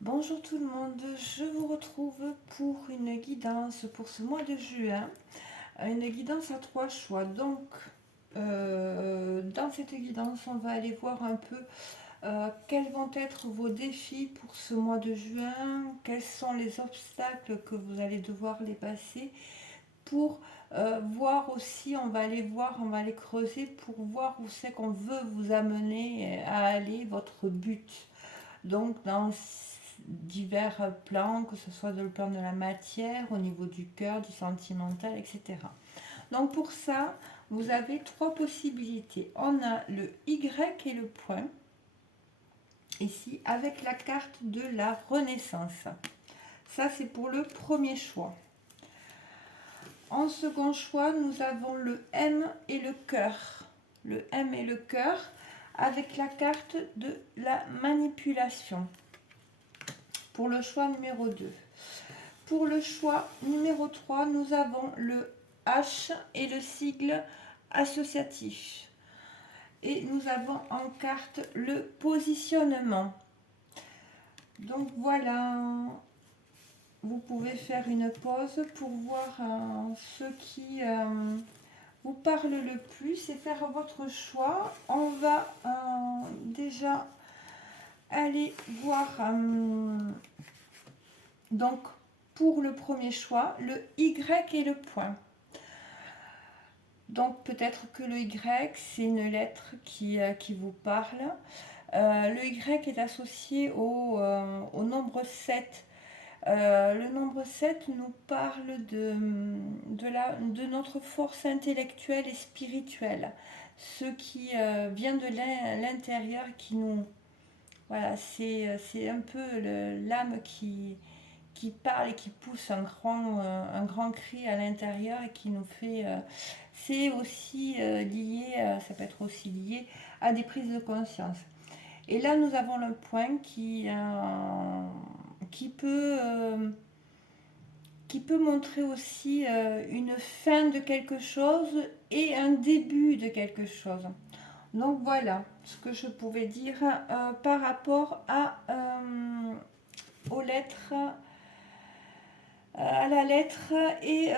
Bonjour tout le monde, je vous retrouve pour une guidance pour ce mois de juin, une guidance à trois choix. Donc, dans cette guidance, on va aller voir un peu quels vont être vos défis pour ce mois de juin, quels sont les obstacles que vous allez devoir les passer pour voir aussi, on va aller voir, on va aller creuser pour voir où c'est qu'on veut vous amener à aller, votre but. Donc, dans divers plans, que ce soit dans le plan de la matière, au niveau du cœur, du sentimental, etc. Donc, pour ça, vous avez trois possibilités. On a le Y et le point, ici, avec la carte de la Renaissance. Ça, c'est pour le premier choix. En second choix, nous avons le M et le cœur. Le M et le cœur avec la carte de la manipulation. Pour le choix numéro 2. Pour le choix numéro 3, nous avons le H et le sigle associatif. Et nous avons en carte le positionnement. Donc voilà, vous pouvez faire une pause pour voir ce qui vous parle le plus et faire votre choix. On va déjà aller voir donc pour le premier choix, le Y et le point. Donc peut-être que le Y, c'est une lettre qui vous parle. Le Y est associé au nombre 7. Le nombre 7 nous parle de notre force intellectuelle et spirituelle. Ce qui vient de l'intérieur qui nous... Voilà, c'est un peu l'âme qui parle et qui pousse un grand cri à l'intérieur et qui nous fait... c'est aussi lié, ça peut être aussi lié à des prises de conscience. Et là, nous avons le point qui peut montrer aussi une fin de quelque chose et un début de quelque chose. Donc voilà ce que je pouvais dire par rapport aux lettres, à la lettre et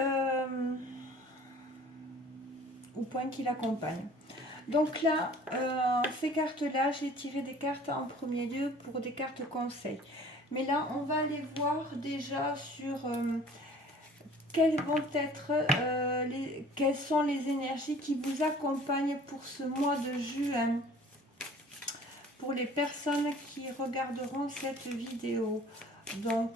au point qui l'accompagne. Donc là, ces cartes-là, j'ai tiré des cartes en premier lieu pour des cartes conseils. Mais là, on va aller voir déjà sur quelles sont les énergies qui vous accompagnent pour ce mois de juin. Pour les personnes qui regarderont cette vidéo. Donc,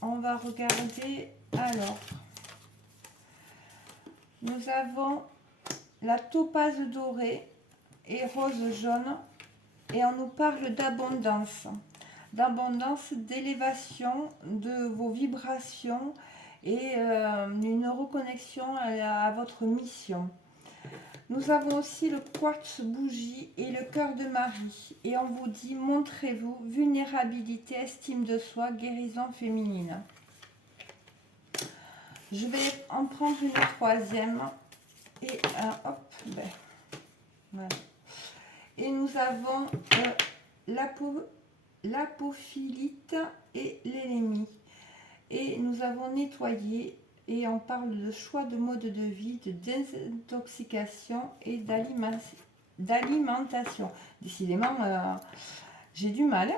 on va regarder. Alors, nous avons la topaze dorée et rose jaune. Et on nous parle d'abondance. D'abondance, d'élévation de vos vibrations et une reconnexion à votre mission. Nous avons aussi le quartz bougie et le cœur de Marie. Et on vous dit, montrez-vous, vulnérabilité, estime de soi, guérison féminine. Je vais en prendre une troisième. Et hop, ben, voilà. Et nous avons l'apophilite et l'élémie. Et nous avons nettoyé. Et on parle de choix de mode de vie, de désintoxication et d'alimentation. Décidément, j'ai du mal.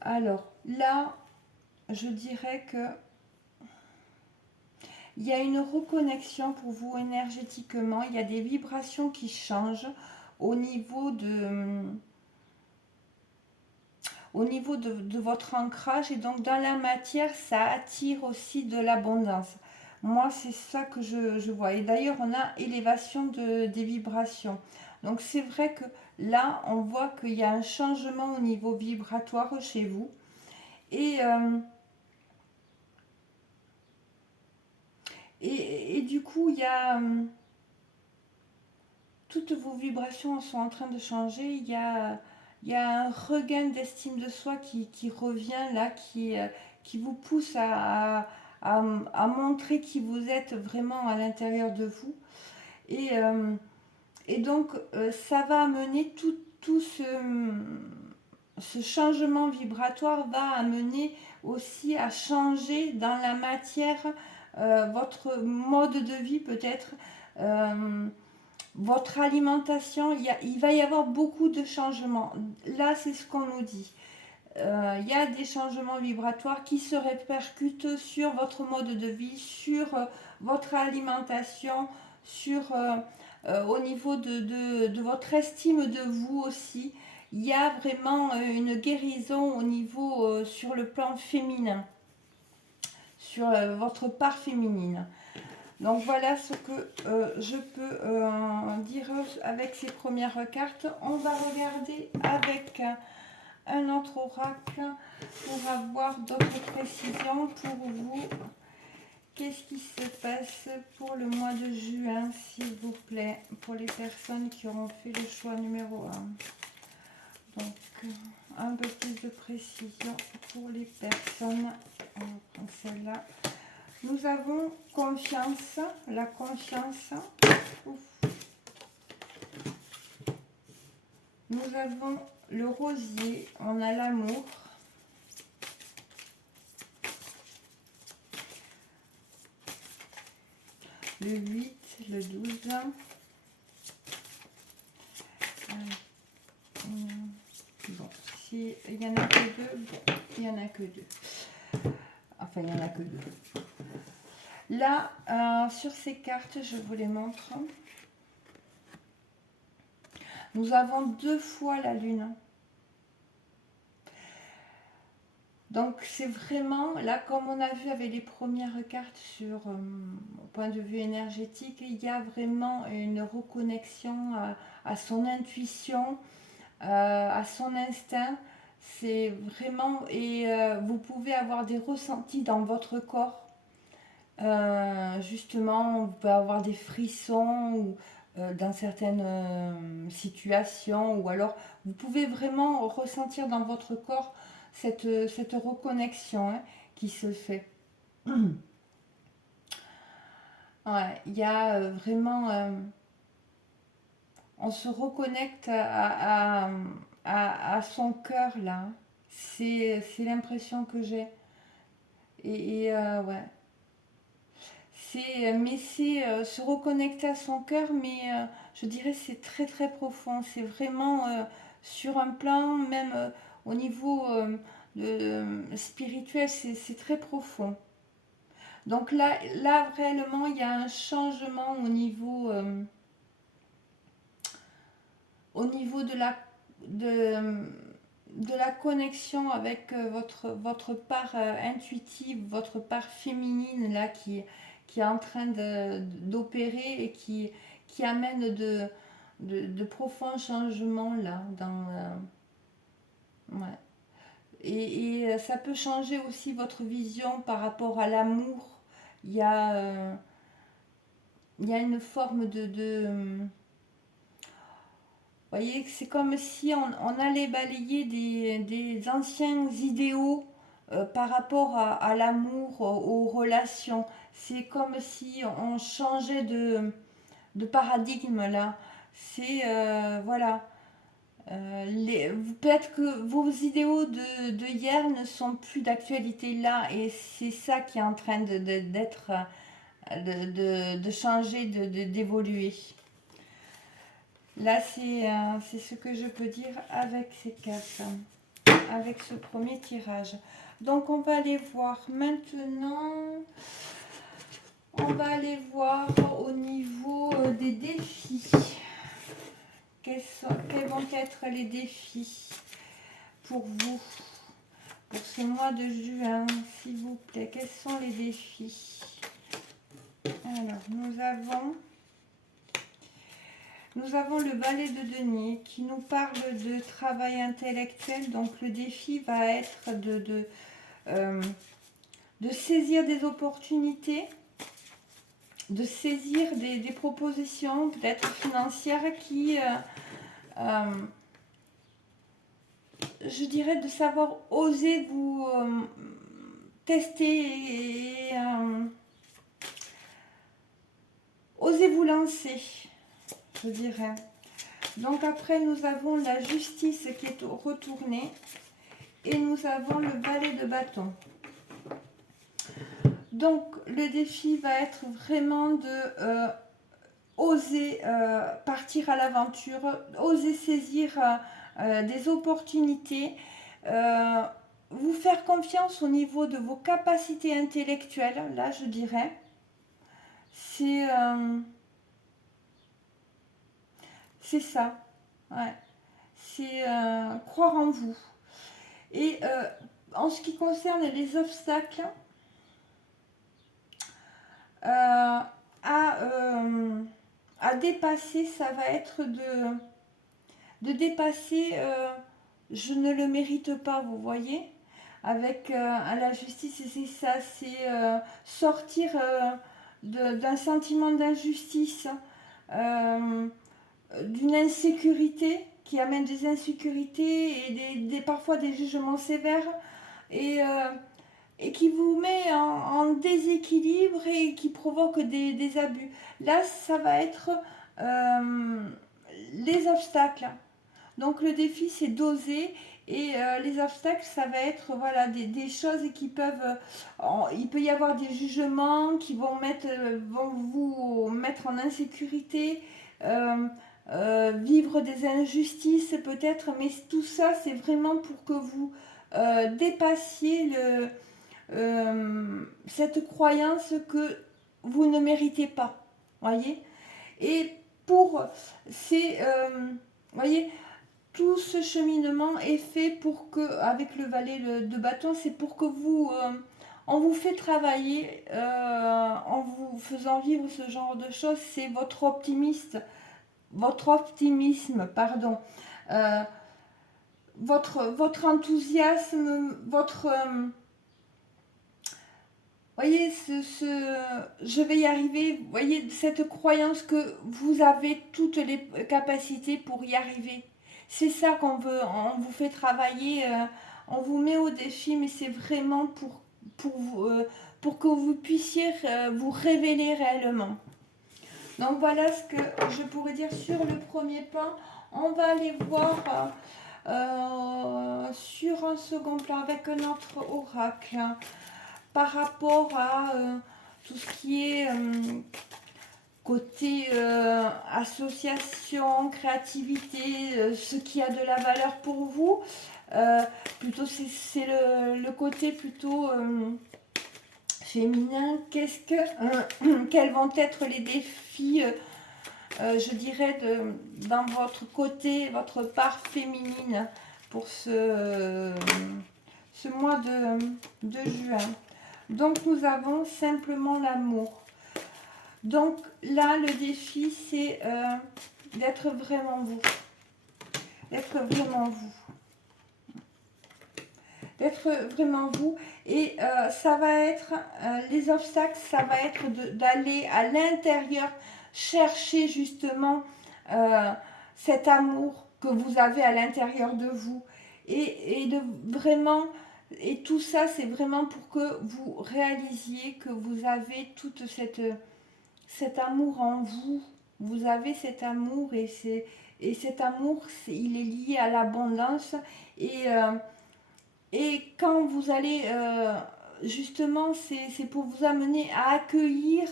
Alors là, je dirais que il y a une reconnexion pour vous énergétiquement. Il y a des vibrations qui changent au niveau de votre ancrage. Et donc, dans la matière, ça attire aussi de l'abondance. Moi, c'est ça que je vois. Et d'ailleurs, on a élévation des vibrations. Donc, c'est vrai que là, on voit qu'il y a un changement au niveau vibratoire chez vous. Et du coup, il y a... toutes vos vibrations sont en train de changer. Il y a un regain d'estime de soi qui revient là, qui vous pousse à montrer qui vous êtes vraiment à l'intérieur de vous. Et donc, ça va amener tout ce ce changement vibratoire va amener aussi à changer dans la matière votre mode de vie peut-être, votre alimentation. Il va y avoir beaucoup de changements. Là, c'est ce qu'on nous dit. Il y a des changements vibratoires qui se répercutent sur votre mode de vie, sur votre alimentation, sur, au niveau de votre estime de vous aussi. Il y a vraiment une guérison au niveau sur le plan féminin, sur votre part féminine. Donc voilà ce que je peux dire avec ces premières cartes. On va regarder avec un autre oracle pour avoir d'autres précisions pour vous. Qu'est-ce qui se passe pour le mois de juin, s'il vous plaît, pour les personnes qui auront fait le choix numéro 1. Donc, un peu plus de précision pour les personnes. On va prendre celle-là. Nous avons confiance, la confiance. Ouf. Nous avons le rosier, on a l'amour. Le 8, le 12. Bon, s'il n'y en a que deux, bon, il n'y en a que deux. Enfin, il n'y en a que deux. Là, sur ces cartes, je vous les montre. Nous avons 2 fois la lune. Donc, c'est vraiment, là, comme on a vu avec les premières cartes sur, au point de vue énergétique, il y a vraiment une reconnexion à son intuition, à son instinct. C'est vraiment, et vous pouvez avoir des ressentis dans votre corps. Justement, vous pouvez avoir des frissons ou, dans certaines situations, ou alors vous pouvez vraiment ressentir dans votre corps cette reconnexion qui se fait. Ouais, il y a vraiment, on se reconnecte à son cœur là. C'est l'impression que j'ai. Et ouais. Mais c'est se reconnecter à son cœur, mais je dirais c'est très très profond. C'est vraiment sur un plan, même au niveau spirituel, c'est très profond. Donc là réellement, il y a un changement au niveau de la connexion avec votre part intuitive, votre part féminine là qui est en train d'opérer et qui amène de profonds changements là ouais. Et ça peut changer aussi votre vision par rapport à l'amour. Il y a, il y a une forme vous voyez, c'est comme si on allait balayer des anciens idéaux par rapport à l'amour, aux relations. C'est comme si on changeait de paradigme là. C'est, voilà. Peut-être que vos idéaux de hier ne sont plus d'actualité là, et c'est ça qui est en train d'être, de changer, d'évoluer. Là, c'est ce que je peux dire avec ces cartes, avec ce premier tirage. Donc, on va aller voir maintenant. On va aller voir au niveau des défis. Quels vont être les défis pour vous, pour ce mois de juin, s'il vous plaît? Quels sont les défis? Alors, nous avons le valet de denier qui nous parle de travail intellectuel. Donc, le défi va être de saisir des opportunités, de saisir des propositions peut-être financières qui, je dirais, de savoir oser vous tester et oser vous lancer, je dirais. Donc après, nous avons la justice qui est retournée. Et nous avons le valet de bâton. Donc le défi va être vraiment de oser partir à l'aventure, oser saisir des opportunités, vous faire confiance au niveau de vos capacités intellectuelles, là je dirais. C'est ça, ouais. C'est croire en vous. Et en ce qui concerne les obstacles, à dépasser, ça va être de dépasser je ne le mérite pas, vous voyez, avec à la justice, c'est ça, c'est sortir d'un sentiment d'injustice, d'une insécurité qui amène des insécurités et parfois des jugements sévères et, euh, et qui vous met en déséquilibre et qui provoque des abus. Là, ça va être les obstacles. Donc le défi, c'est d'oser et les obstacles, ça va être voilà, des choses qui peuvent... il peut y avoir des jugements qui vont vous mettre en insécurité, vivre des injustices peut-être, mais tout ça, c'est vraiment pour que vous dépassiez cette croyance que vous ne méritez pas. Voyez. Et pour ces... voyez, tout ce cheminement est fait pour que, avec le valet de bâton, c'est pour que vous, on vous fait travailler, en vous faisant vivre ce genre de choses, c'est votre optimisme, pardon, euh, votre enthousiasme, voyez, je vais y arriver, voyez, cette croyance que vous avez toutes les capacités pour y arriver. C'est ça qu'on veut, on vous fait travailler, on vous met au défi, mais c'est vraiment pour que vous puissiez vous révéler réellement. Donc voilà ce que je pourrais dire sur le premier plan. On va aller voir sur un second plan avec notre oracle par rapport à tout ce qui est côté association, créativité, ce qui a de la valeur pour vous. Plutôt c'est le côté plutôt féminin. Quels vont être les défis, je dirais, dans votre côté, votre part féminine pour ce mois de juin. Donc nous avons simplement l'amour. Donc là, le défi, c'est d'être vraiment vous. D'être vraiment vous. D'être vraiment vous. Et ça va être, les obstacles, ça va être d'aller à l'intérieur, chercher justement cet amour que vous avez à l'intérieur de vous. Et de vraiment... Et tout ça, c'est vraiment pour que vous réalisiez que vous avez toute cet amour en vous. Vous avez cet amour et cet amour, il est lié à l'abondance. Et quand vous allez, justement, c'est pour vous amener à accueillir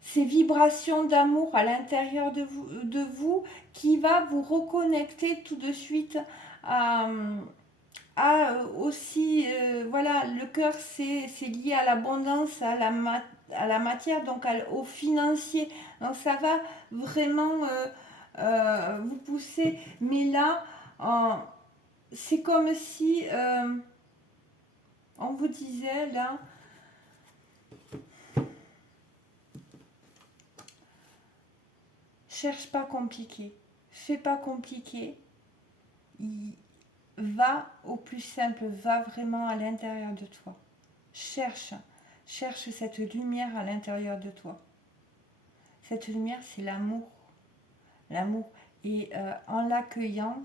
ces vibrations d'amour à l'intérieur de vous qui va vous reconnecter tout de suite à aussi, voilà, le cœur c'est lié à l'abondance, à la matière, donc au financier. Donc ça va vraiment vous pousser. Mais là, c'est comme si on vous disait là, cherche pas compliqué, fais pas compliqué. Va au plus simple, va vraiment à l'intérieur de toi. Cherche cette lumière à l'intérieur de toi. Cette lumière, c'est l'amour. L'amour. Et en l'accueillant,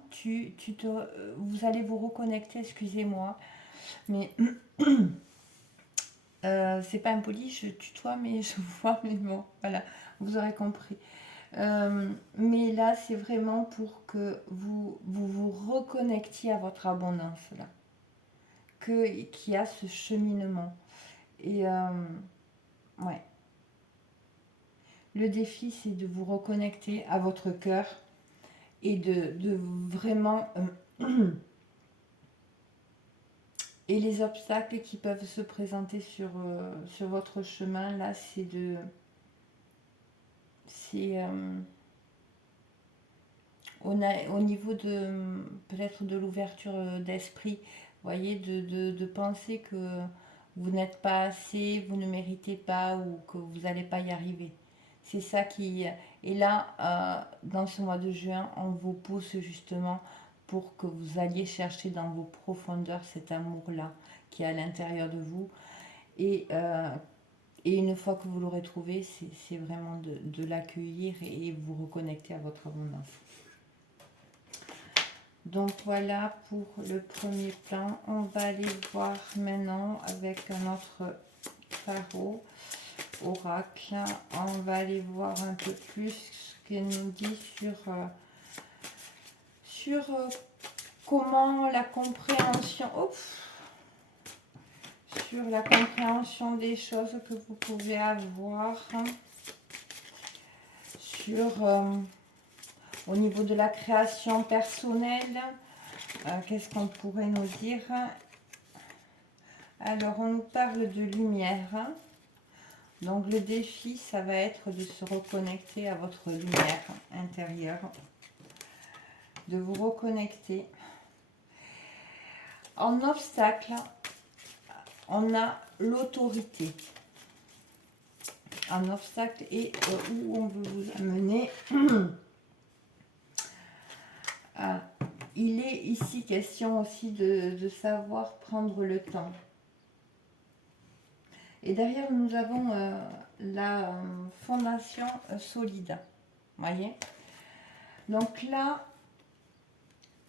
vous allez vous reconnecter, excusez-moi, mais c'est pas impoli, je tutoie, mais je vois, mais bon, voilà, vous aurez compris. Mais là, c'est vraiment pour que vous reconnectiez à votre abondance, là. Qu'il y a ce cheminement. Et ouais. Le défi, c'est de vous reconnecter à votre cœur et de vraiment... et les obstacles qui peuvent se présenter sur votre chemin, là, c'est de... C'est... au niveau de peut-être de l'ouverture d'esprit, vous voyez, de penser que vous n'êtes pas assez, vous ne méritez pas ou que vous n'allez pas y arriver. C'est ça qui... Et là, dans ce mois de juin, on vous pousse justement pour que vous alliez chercher dans vos profondeurs cet amour-là qui est à l'intérieur de vous. Et une fois que vous l'aurez trouvé, c'est vraiment de l'accueillir et vous reconnecter à votre abondance. Donc voilà pour le premier plan. On va aller voir maintenant avec un autre tarot, oracle. On va aller voir un peu plus ce qu'elle nous dit sur comment la compréhension... sur la compréhension des choses que vous pouvez avoir. Sur... au niveau de la création personnelle, qu'est-ce qu'on pourrait nous dire? Alors, on nous parle de lumière. Donc, le défi, ça va être de se reconnecter à votre lumière intérieure. De vous reconnecter. En obstacle, on a l'autorité. En obstacle et où on veut vous amener. Il est ici question aussi de savoir prendre le temps. Et derrière, nous avons la fondation solide. Voyez? Donc là,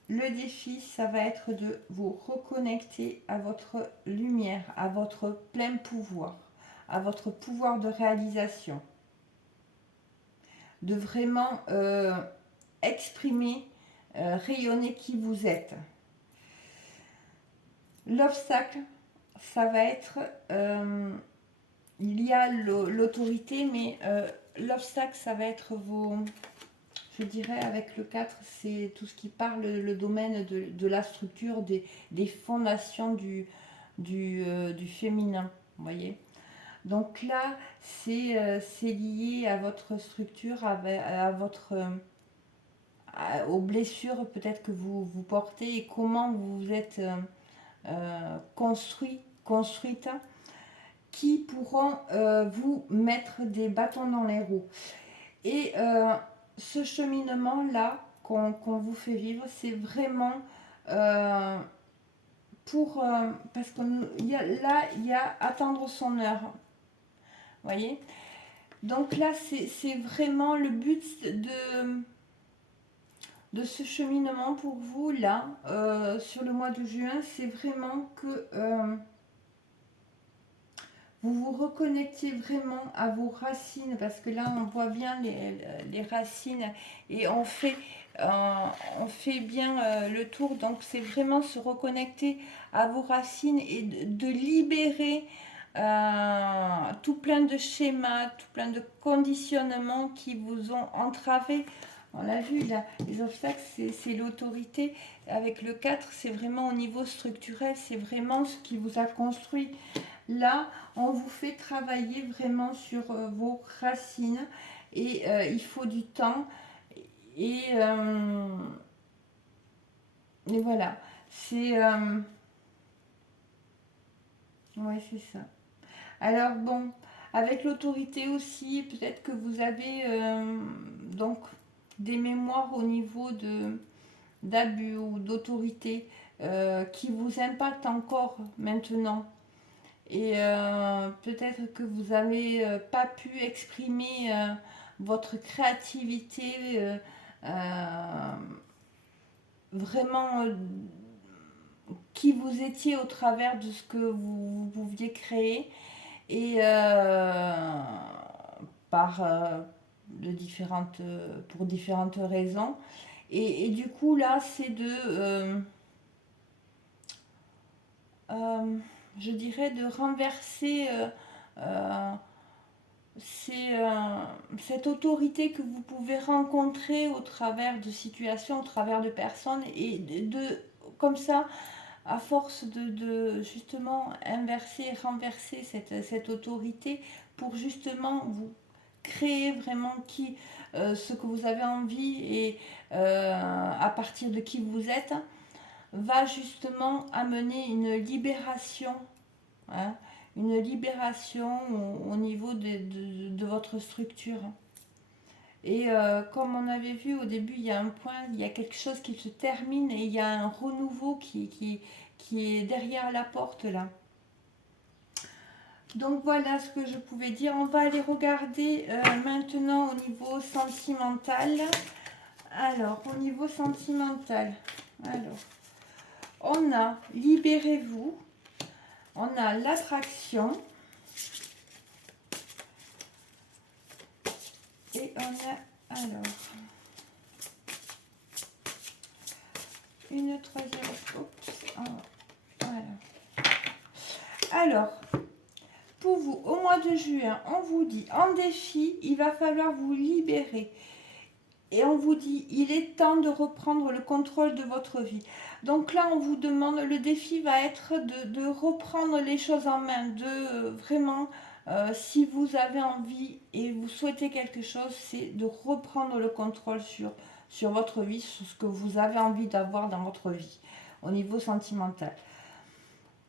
le défi, ça va être de vous reconnecter à votre lumière, à votre plein pouvoir, à votre pouvoir de réalisation. De vraiment exprimer, rayonner qui vous êtes. L'obstacle, ça va être... il y a l'autorité, mais l'obstacle, ça va être vos... Je dirais avec le 4, c'est tout ce qui parle, le domaine de la structure, des fondations du féminin, vous voyez. Donc là, c'est lié à votre structure, à votre... aux blessures peut-être que vous portez et comment vous vous êtes construite, qui pourront vous mettre des bâtons dans les roues. Et ce cheminement-là qu'on vous fait vivre, c'est vraiment pour... parce que là, il y a attendre son heure. Vous voyez? Donc là, c'est vraiment le but de ce cheminement pour vous, là, sur le mois de juin, c'est vraiment que vous vous reconnectiez vraiment à vos racines, parce que là, on voit bien les racines et on fait bien le tour. Donc, c'est vraiment se reconnecter à vos racines et de libérer tout plein de schémas, tout plein de conditionnements qui vous ont entravé. On l'a vu, là, les obstacles, c'est l'autorité. Avec le 4, c'est vraiment au niveau structurel, c'est vraiment ce qui vous a construit. Là, on vous fait travailler vraiment sur vos racines et il faut du temps. Et voilà, c'est... ouais, c'est ça. Alors bon, avec l'autorité aussi, peut-être que vous avez donc des mémoires au niveau d'abus ou d'autorité qui vous impactent encore maintenant. Et peut-être que vous n'avez pas pu exprimer votre créativité vraiment qui vous étiez au travers de ce que vous pouviez créer. Et par pour différentes raisons. Et du coup, là, c'est je dirais, de renverser cette autorité que vous pouvez rencontrer au travers de situations, au travers de personnes, et comme ça, à force de justement inverser et renverser cette autorité pour justement vous créer vraiment ce que vous avez envie et à partir de qui vous êtes, va justement amener une libération, hein, une libération au niveau de votre structure. Et comme on avait vu au début, il y a un point, il y a quelque chose qui se termine et il y a un renouveau qui est derrière la porte là. Donc voilà ce que je pouvais dire. On va aller regarder maintenant au niveau sentimental. Alors, au niveau sentimental, alors, on a libérez-vous, on a l'attraction et on a alors une troisième. Oups, voilà. Alors, pour vous, au mois de juin, on vous dit en défi, il va falloir vous libérer. Et on vous dit, il est temps de reprendre le contrôle de votre vie. Donc là, on vous demande, le défi va être de reprendre les choses en main, de vraiment, si vous avez envie et vous souhaitez quelque chose, c'est de reprendre le contrôle sur votre vie, sur ce que vous avez envie d'avoir dans votre vie, au niveau sentimental.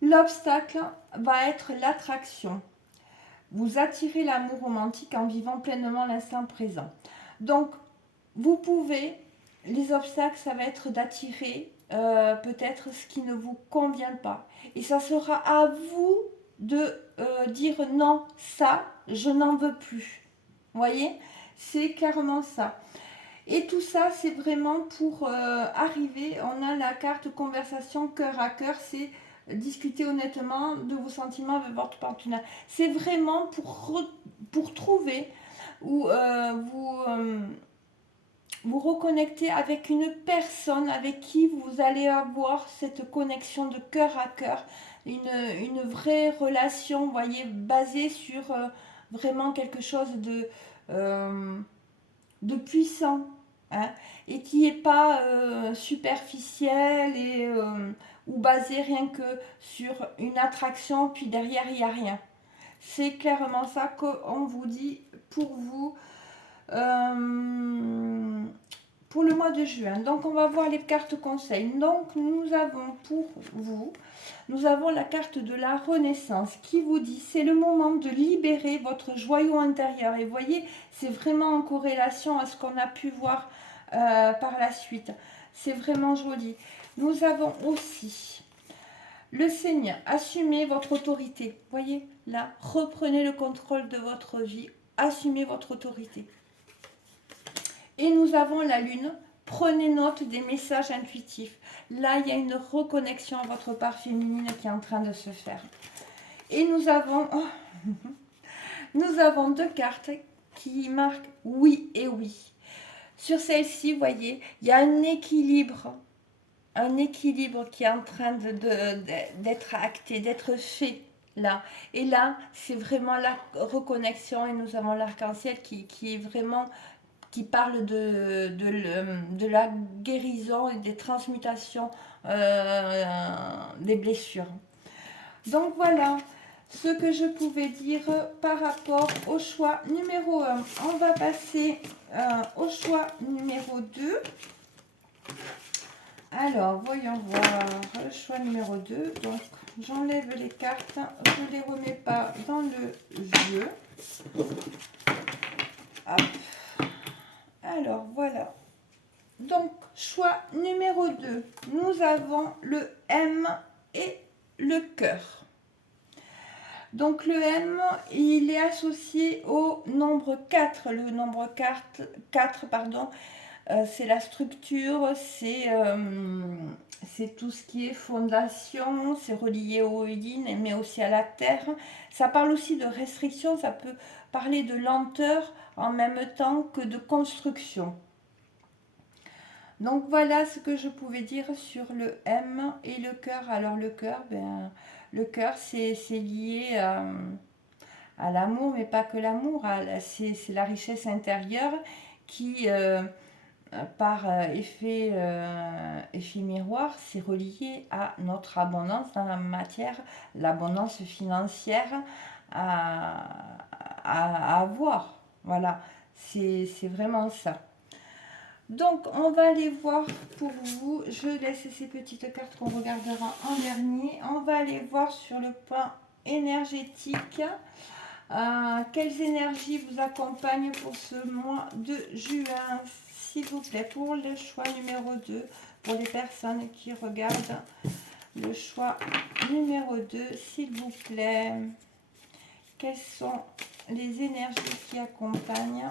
L'obstacle va être l'attraction. Vous attirez l'amour romantique en vivant pleinement l'instant présent. Donc, vous pouvez, les obstacles, ça va être d'attirer peut-être ce qui ne vous convient pas. Et ça sera à vous de dire non, ça, je n'en veux plus. Vous voyez, c'est clairement ça. Et tout ça, c'est vraiment pour arriver, on a la carte conversation cœur à cœur, c'est discuter honnêtement de vos sentiments avec votre partenaire. C'est vraiment pour trouver ou vous reconnecter avec une personne avec qui vous allez avoir cette connexion de cœur à cœur, une vraie relation, vous voyez, basée sur vraiment quelque chose de puissant, hein, et qui n'est pas superficiel ou basé rien que sur une attraction, puis derrière il n'y a rien. C'est clairement ça qu'on vous dit pour vous. Pour le mois de juin. Donc on va voir les cartes conseils. Donc nous avons pour vous, nous avons la carte de la renaissance qui vous dit c'est le moment de libérer votre joyau intérieur. Et vous voyez, c'est vraiment en corrélation à ce qu'on a pu voir par la suite. C'est vraiment joli. Nous avons aussi le Seigneur, assumez votre autorité. Vous voyez, là, reprenez le contrôle de votre vie, assumez votre autorité. Et nous avons la lune, prenez note des messages intuitifs. Là, il y a une reconnexion à votre part féminine qui est en train de se faire. Et nous avons, nous avons deux cartes qui marquent oui et oui. Sur celle-ci, vous voyez, il y a un équilibre qui est en train d'être acté, d'être fait là. Et là, c'est vraiment la reconnexion et nous avons l'arc-en-ciel qui est vraiment... qui parle de la guérison et des transmutations des blessures. Donc voilà ce que je pouvais dire par rapport au choix numéro 1. On va passer au choix numéro 2. Alors, voyons voir le choix numéro 2. Donc, j'enlève les cartes, je ne les remets pas dans le jeu. Hop. Alors, voilà. Donc, choix numéro 2. Nous avons le M et le cœur. Donc, le M, il est associé au nombre 4. Le nombre 4, pardon, c'est la structure, c'est c'est tout ce qui est fondation, c'est relié au yin, mais aussi à la terre. Ça parle aussi de restriction, ça peut parler de lenteur en même temps que de construction. Donc voilà ce que je pouvais dire sur le M et le cœur. Alors le cœur, le cœur c'est lié à l'amour, mais pas que l'amour, c'est la richesse intérieure qui, par effet miroir, c'est relié à notre abondance dans la matière, l'abondance financière à, à avoir. Voilà, c'est vraiment ça. Donc, on va aller voir pour vous. Je laisse ces petites cartes qu'on regardera en dernier. On va aller voir sur le plan énergétique. Quelles énergies vous accompagnent pour ce mois de juin, s'il vous plaît, pour le choix numéro 2, pour les personnes qui regardent le choix numéro 2, s'il vous plaît. Quelles sont les énergies qui accompagnent?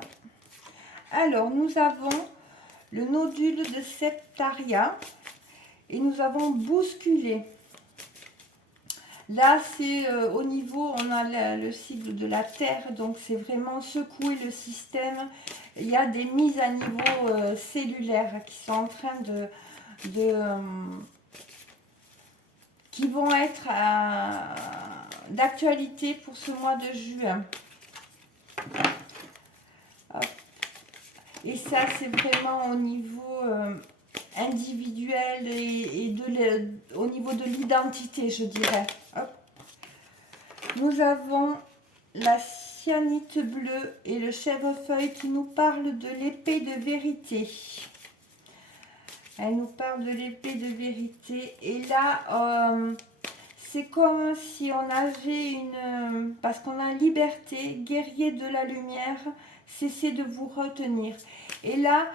Alors, nous avons le nodule de Septaria et nous avons bousculé. Là, c'est au niveau, on a le cycle de la Terre, donc c'est vraiment secouer le système. Il y a des mises à niveau cellulaires qui sont en train qui vont être d'actualité pour ce mois de juin. Hop. Et ça, c'est vraiment au niveau individuel et au niveau de l'identité, je dirais. Hop. Nous avons la cyanite bleue et le chèvrefeuille qui nous parlent de l'épée de vérité. Elle nous parle de l'épée de vérité. Et là, c'est comme si on avait une... parce qu'on a liberté, guerrier de la lumière, cessez de vous retenir. Et là,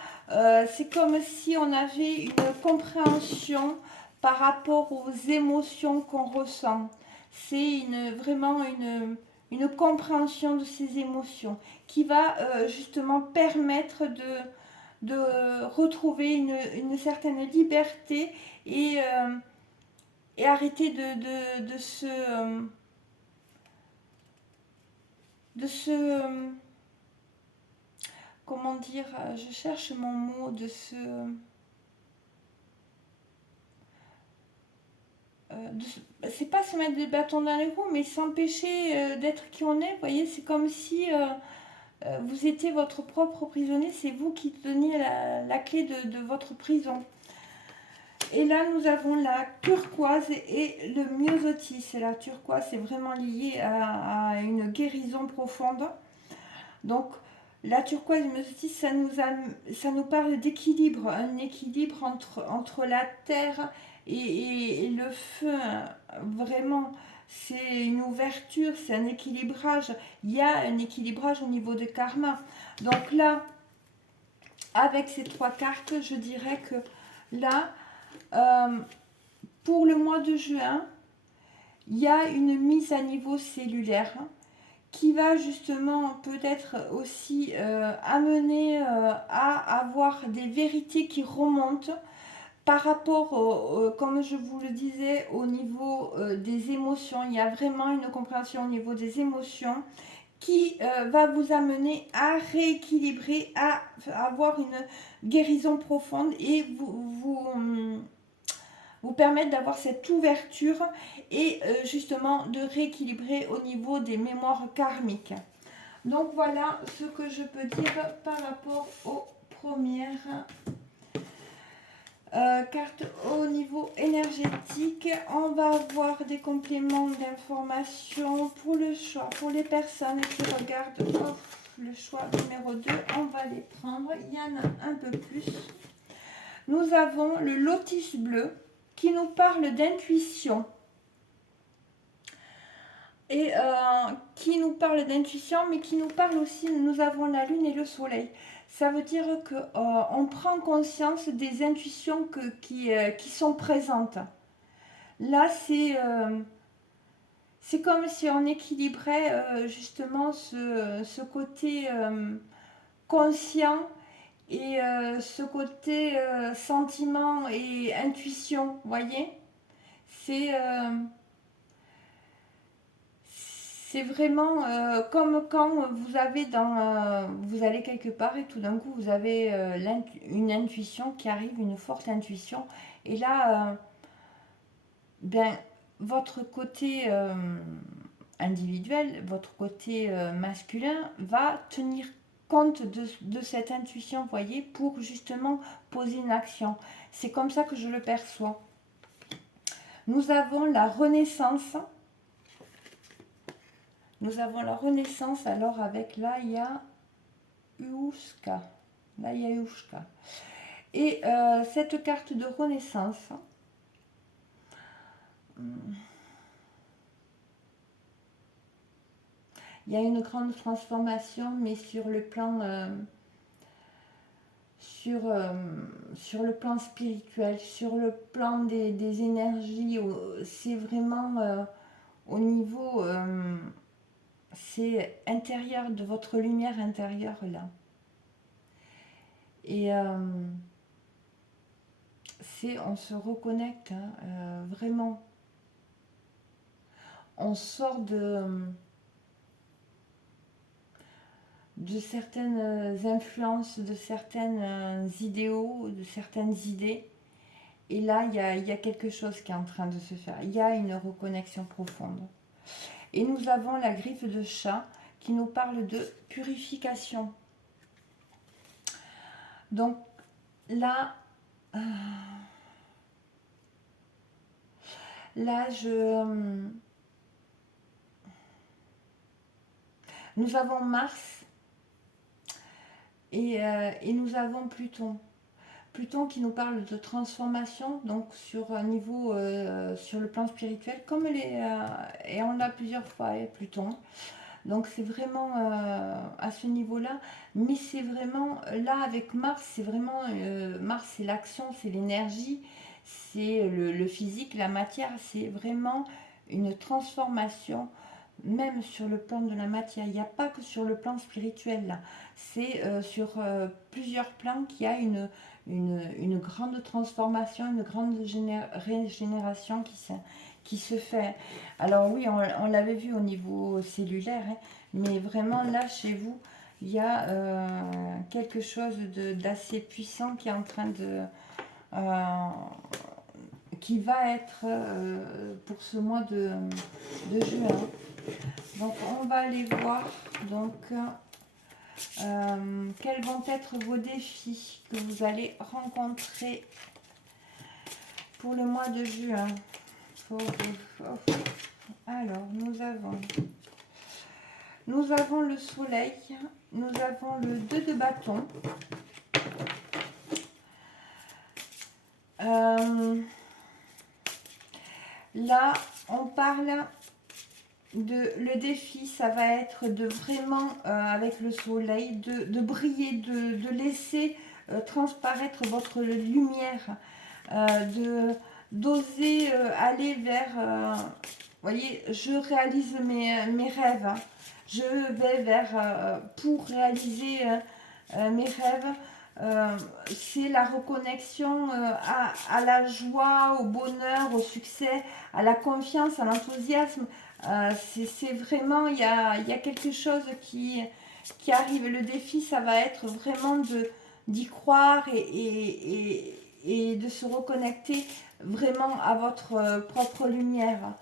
c'est comme si on avait une compréhension par rapport aux émotions qu'on ressent. C'est vraiment une compréhension de ces émotions qui va justement permettre de retrouver une certaine liberté et arrêter de se comment dire, je cherche mon mot, c'est pas se mettre des bâtons dans les roues, mais s'empêcher d'être qui on est. Vous voyez, c'est comme si vous étiez votre propre prisonnier, c'est vous qui teniez la clé de votre prison. Et là, nous avons la turquoise et le myosotis. Et la turquoise, c'est vraiment lié à une guérison profonde. Donc, la turquoise et le myosotis, ça nous parle d'équilibre, un équilibre entre la terre et le feu. Vraiment, c'est une ouverture, c'est un équilibrage. Il y a un équilibrage au niveau de karma. Donc là, avec ces trois cartes, je dirais que là, pour le mois de juin, il y a une mise à niveau cellulaire qui va justement peut-être aussi amener à avoir des vérités qui remontent par rapport, comme je vous le disais, au niveau des émotions. Il y a vraiment une compréhension au niveau des émotions qui va vous amener à rééquilibrer, à avoir une guérison profonde et vous permettre d'avoir cette ouverture et justement de rééquilibrer au niveau des mémoires karmiques. Donc voilà ce que je peux dire par rapport aux premières cartes au niveau énergétique. On va avoir des compléments d'informations pour le choix, pour les personnes qui regardent le choix numéro 2. On va les prendre, il y en a un peu plus. Nous avons le lotus bleu qui nous parle d'intuition et qui nous parle d'intuition, mais qui nous parle aussi, nous avons la lune et le soleil. Ça veut dire que on prend conscience des intuitions qui sont présentes. Là, c'est comme si on équilibrait justement ce côté conscient et ce côté sentiment et intuition, voyez, c'est c'est vraiment comme quand vous avez vous allez quelque part et tout d'un coup vous avez une intuition qui arrive, une forte intuition, et là ben votre côté individuel, votre côté masculin va tenir compte de cette intuition, voyez, pour justement poser une action. C'est comme ça que je le perçois. Nous avons la renaissance. Nous avons la renaissance alors avec l'Aya Ushka. L'Aya Ushka. Et cette carte de renaissance, il y a une grande transformation, mais sur le plan sur le plan spirituel, sur le plan des énergies. C'est vraiment au niveau c'est intérieur, de votre lumière intérieure là. Et on se reconnecte vraiment. On sort de certaines influences, de certains idéaux, de certaines idées. Et là, il y a quelque chose qui est en train de se faire. Il y a une reconnexion profonde. Et nous avons la griffe de chat qui nous parle de purification. Donc là, nous avons Mars et nous avons Pluton. Pluton qui nous parle de transformation, donc sur un niveau, sur le plan spirituel, comme et on l'a plusieurs fois, Pluton. Donc c'est vraiment à ce niveau-là, mais c'est vraiment, là avec Mars, c'est vraiment, Mars c'est l'action, c'est l'énergie, c'est le physique, la matière, c'est vraiment une transformation, même sur le plan de la matière. Il n'y a pas que sur le plan spirituel là, c'est sur plusieurs plans qu'il y a une grande transformation, une grande régénération qui se fait. Alors oui, on l'avait vu au niveau cellulaire, hein, mais vraiment là, chez vous, il y a quelque chose d'assez puissant qui est en train qui va être pour ce mois de juin. Donc on va aller voir donc quels vont être vos défis que vous allez rencontrer pour le mois de juin. Alors, nous avons le soleil, nous avons le 2 de bâton. Là, on parle le défi, ça va être de vraiment, avec le soleil, de briller, de laisser transparaître votre lumière, d'oser aller vers, vous voyez, je réalise mes rêves, hein. Je vais vers, pour réaliser mes rêves, c'est la reconnexion à la joie, au bonheur, au succès, à la confiance, à l'enthousiasme. C'est vraiment, il y a quelque chose qui arrive. Le défi, ça va être vraiment d'y croire et de se reconnecter vraiment à votre propre lumière.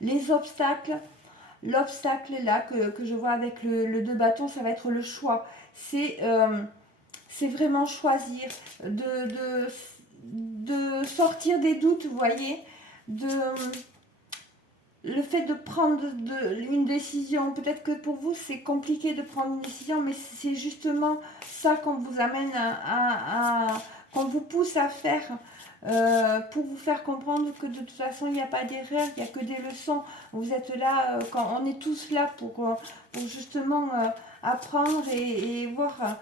Les obstacles, l'obstacle là que je vois avec le 2 bâtons, ça va être le choix. C'est vraiment choisir, de sortir des doutes, vous voyez, le fait de prendre une décision. Peut-être que pour vous c'est compliqué de prendre une décision, mais c'est justement ça qu'on vous amène qu'on vous pousse à faire, pour vous faire comprendre que de toute façon il n'y a pas d'erreur, il n'y a que des leçons. Vous êtes là, quand on est tous là pour justement apprendre et voir,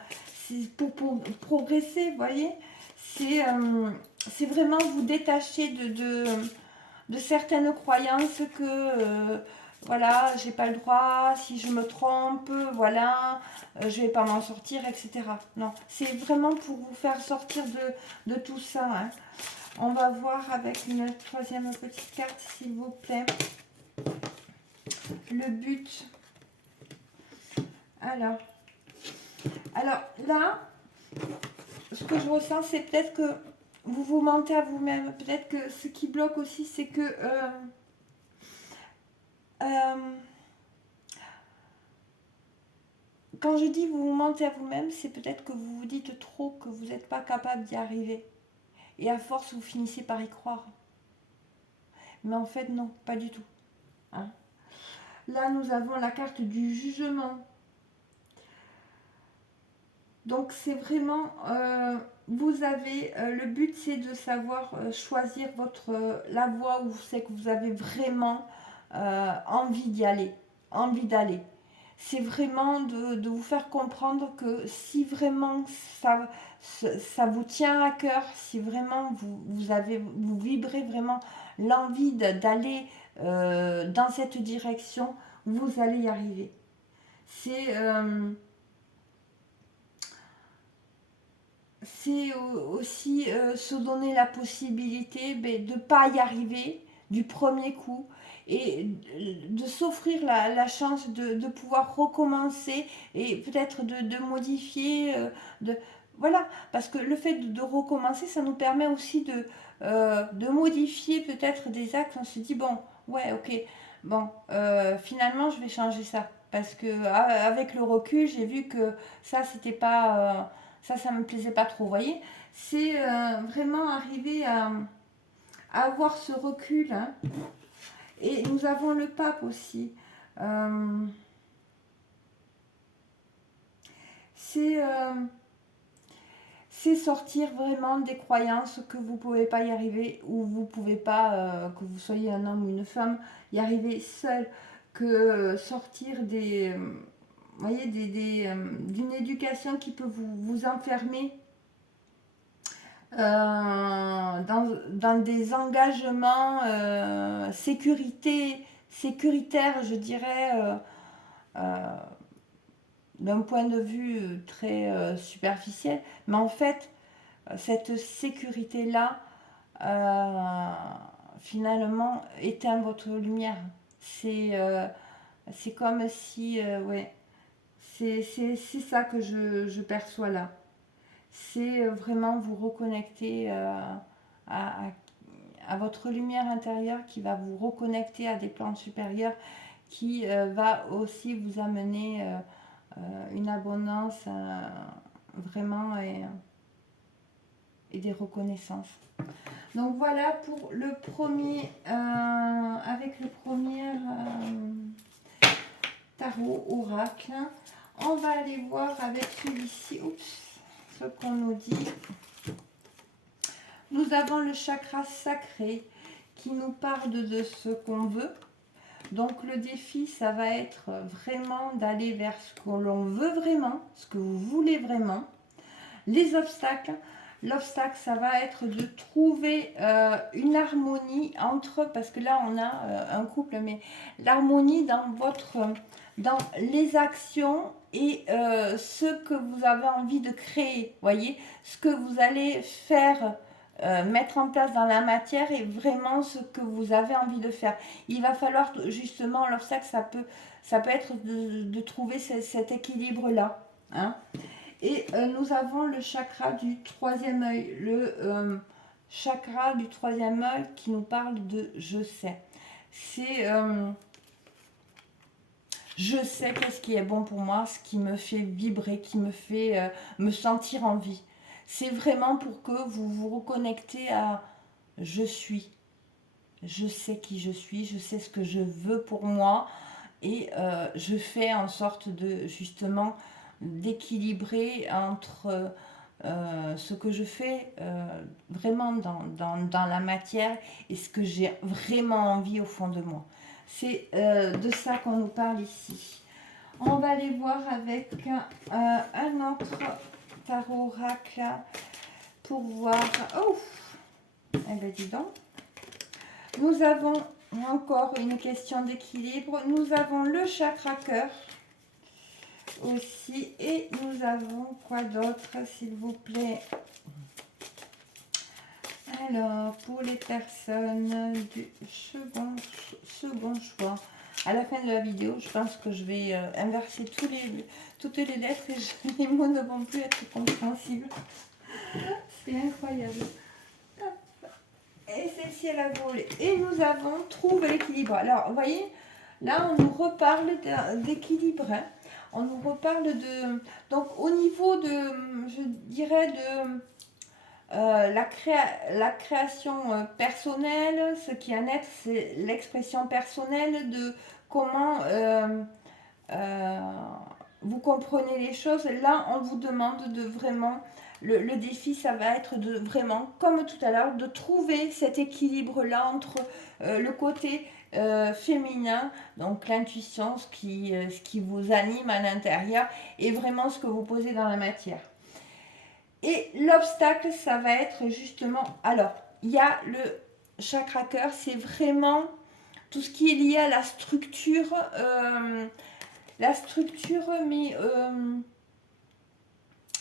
pour progresser, vous voyez. C'est vraiment vous détacher de certaines croyances voilà, j'ai pas le droit, si je me trompe, voilà, je vais pas m'en sortir, etc. Non, c'est vraiment pour vous faire sortir de tout ça. Hein. On va voir avec une troisième petite carte, s'il vous plaît. Le but. Alors là, ce que je ressens, c'est peut-être que vous vous mentez à vous-même. Peut-être que ce qui bloque aussi, c'est que quand je dis vous vous mentez à vous-même, c'est peut-être que vous vous dites trop que vous n'êtes pas capable d'y arriver. Et à force, vous finissez par y croire. Mais en fait, non, pas du tout. Hein. Là, nous avons la carte du jugement. Donc, c'est vraiment... vous avez... le but, c'est de savoir choisir la voie où c'est que vous avez vraiment envie d'y aller. Envie d'aller. C'est vraiment de vous faire comprendre que si vraiment ça vous tient à cœur, si vraiment vous vibrez vraiment l'envie d'aller dans cette direction, vous allez y arriver. C'est aussi se donner la possibilité de ne pas y arriver du premier coup et de s'offrir la chance de pouvoir recommencer et peut-être de modifier. Voilà, parce que le fait de recommencer, ça nous permet aussi de modifier peut-être des actes. On se dit, bon, ouais, ok, bon, finalement, je vais changer ça. Parce que avec le recul, j'ai vu que ça, c'était pas... ça me plaisait pas trop, vous voyez. C'est vraiment arriver à avoir ce recul. Hein. Et nous avons le pape aussi. C'est sortir vraiment des croyances que vous ne pouvez pas y arriver ou vous ne pouvez pas, que vous soyez un homme ou une femme, y arriver seul. Que sortir des... vous voyez, d'une éducation qui peut vous enfermer dans des engagements sécuritaires, je dirais, d'un point de vue très superficiel. Mais en fait, cette sécurité-là, finalement, éteint votre lumière. C'est comme si, ouais, c'est ça que je perçois là. C'est vraiment vous reconnecter à votre lumière intérieure qui va vous reconnecter à des plans supérieurs qui va aussi vous amener une abondance vraiment et des reconnaissances. Donc voilà pour le premier, avec le premier tarot oracle. On va aller voir avec celui-ci. Oups. Ce qu'on nous dit. Nous avons le chakra sacré qui nous parle de ce qu'on veut. Donc le défi, ça va être vraiment d'aller vers ce que l'on veut vraiment, ce que vous voulez vraiment. Les obstacles, l'obstacle, ça va être de trouver une harmonie entre, parce que là on a un couple, mais l'harmonie dans les actions et ce que vous avez envie de créer, voyez, ce que vous allez faire, mettre en place dans la matière et vraiment ce que vous avez envie de faire. Il va falloir justement, l'obstacle, ça peut être de trouver cet équilibre-là. Hein. Et nous avons le chakra du troisième œil, le chakra du troisième œil qui nous parle de je sais. C'est je sais qu'est-ce qui est bon pour moi, ce qui me fait vibrer, qui me fait me sentir en vie. C'est vraiment pour que vous vous reconnectez à je suis. Je sais qui je suis, je sais ce que je veux pour moi et je fais en sorte de justement d'équilibrer entre ce que je fais vraiment dans la matière et ce que j'ai vraiment envie au fond de moi. C'est de ça qu'on nous parle ici. On va aller voir avec un autre tarot oracle pour voir... Oh, eh bien dis donc. Nous avons encore une question d'équilibre. Nous avons le chakra cœur aussi. Et nous avons quoi d'autre, s'il vous plaît? Alors, pour les personnes du second choix, à la fin de la vidéo, je pense que je vais inverser toutes les lettres et les mots ne vont plus être compréhensibles. C'est incroyable. Essentiel à voler. Et nous avons trouvé l'équilibre. Alors, vous voyez, là, on nous reparle d'équilibre. Hein. On nous reparle de... Donc, au niveau de, je dirais, de la création personnelle, ce qui est net, c'est l'expression personnelle de comment vous comprenez les choses. Là, on vous demande de vraiment, le défi, ça va être de vraiment, comme tout à l'heure, de trouver cet équilibre-là entre le côté féminin, donc l'intuition, ce qui vous anime à l'intérieur, et vraiment ce que vous posez dans la matière. Et l'obstacle, ça va être justement... Alors, il y a le chakra cœur, c'est vraiment tout ce qui est lié à la structure, mais... vous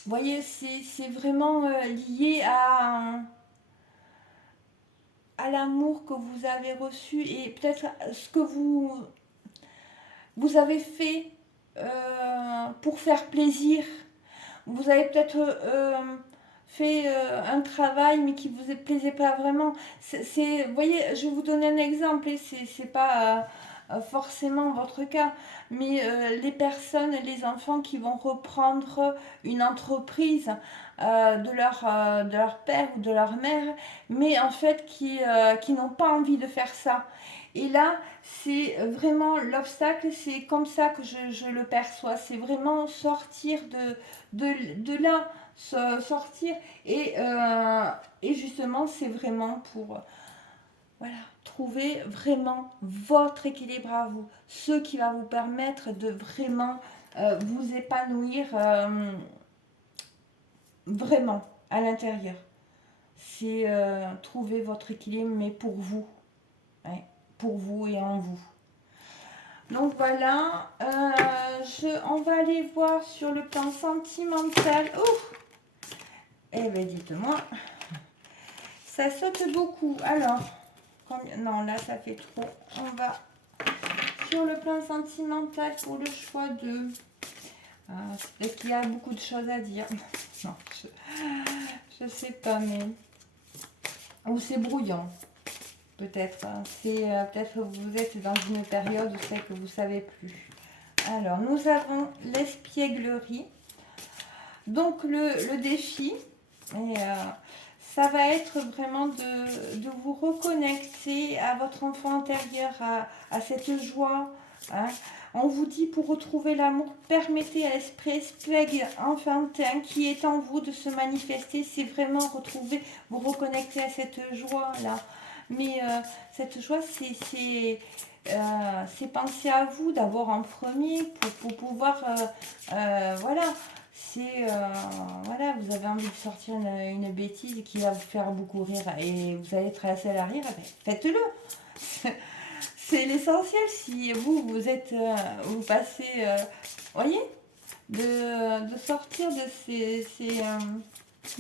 voyez, c'est vraiment lié à l'amour que vous avez reçu et peut-être ce que vous avez fait pour faire plaisir. Vous avez peut-être fait un travail mais qui vous plaisait pas vraiment. Vous voyez, je vais vous donner un exemple et c'est pas forcément votre cas, mais les personnes, les enfants qui vont reprendre une entreprise de leur père ou de leur mère, mais en fait qui n'ont pas envie de faire ça. Et là, c'est vraiment l'obstacle, c'est comme ça que je le perçois. C'est vraiment sortir de là, sortir. Et justement, c'est vraiment pour voilà, trouver vraiment votre équilibre à vous. Ce qui va vous permettre de vraiment vous épanouir vraiment à l'intérieur. C'est trouver votre équilibre, mais pour vous. Ouais, pour vous et en vous. Donc voilà, on va aller voir sur le plan sentimental. Ouh, eh bien dites-moi, ça saute beaucoup. Alors, non là ça fait trop. On va sur le plan sentimental pour le choix de... Peut-être qu'il y a beaucoup de choses à dire. Non, je sais pas, mais... Ou c'est brouillon. Peut-être, hein. Peut-être que vous êtes dans une période où c'est que vous ne savez plus. Alors, nous avons l'espièglerie. Donc, le défi, et, ça va être vraiment de vous reconnecter à votre enfant intérieur, à cette joie. Hein. On vous dit, pour retrouver l'amour, permettez à l'esprit espiègle enfantin qui est en vous de se manifester. C'est vraiment retrouver, vous reconnecter à cette joie-là. Mais cette joie, c'est penser à vous d'abord en premier pour pouvoir, voilà, voilà, vous avez envie de sortir une bêtise qui va vous faire beaucoup rire et vous allez tracer à la rire, faites-le. C'est l'essentiel. Si vous êtes, vous passez, voyez, de sortir de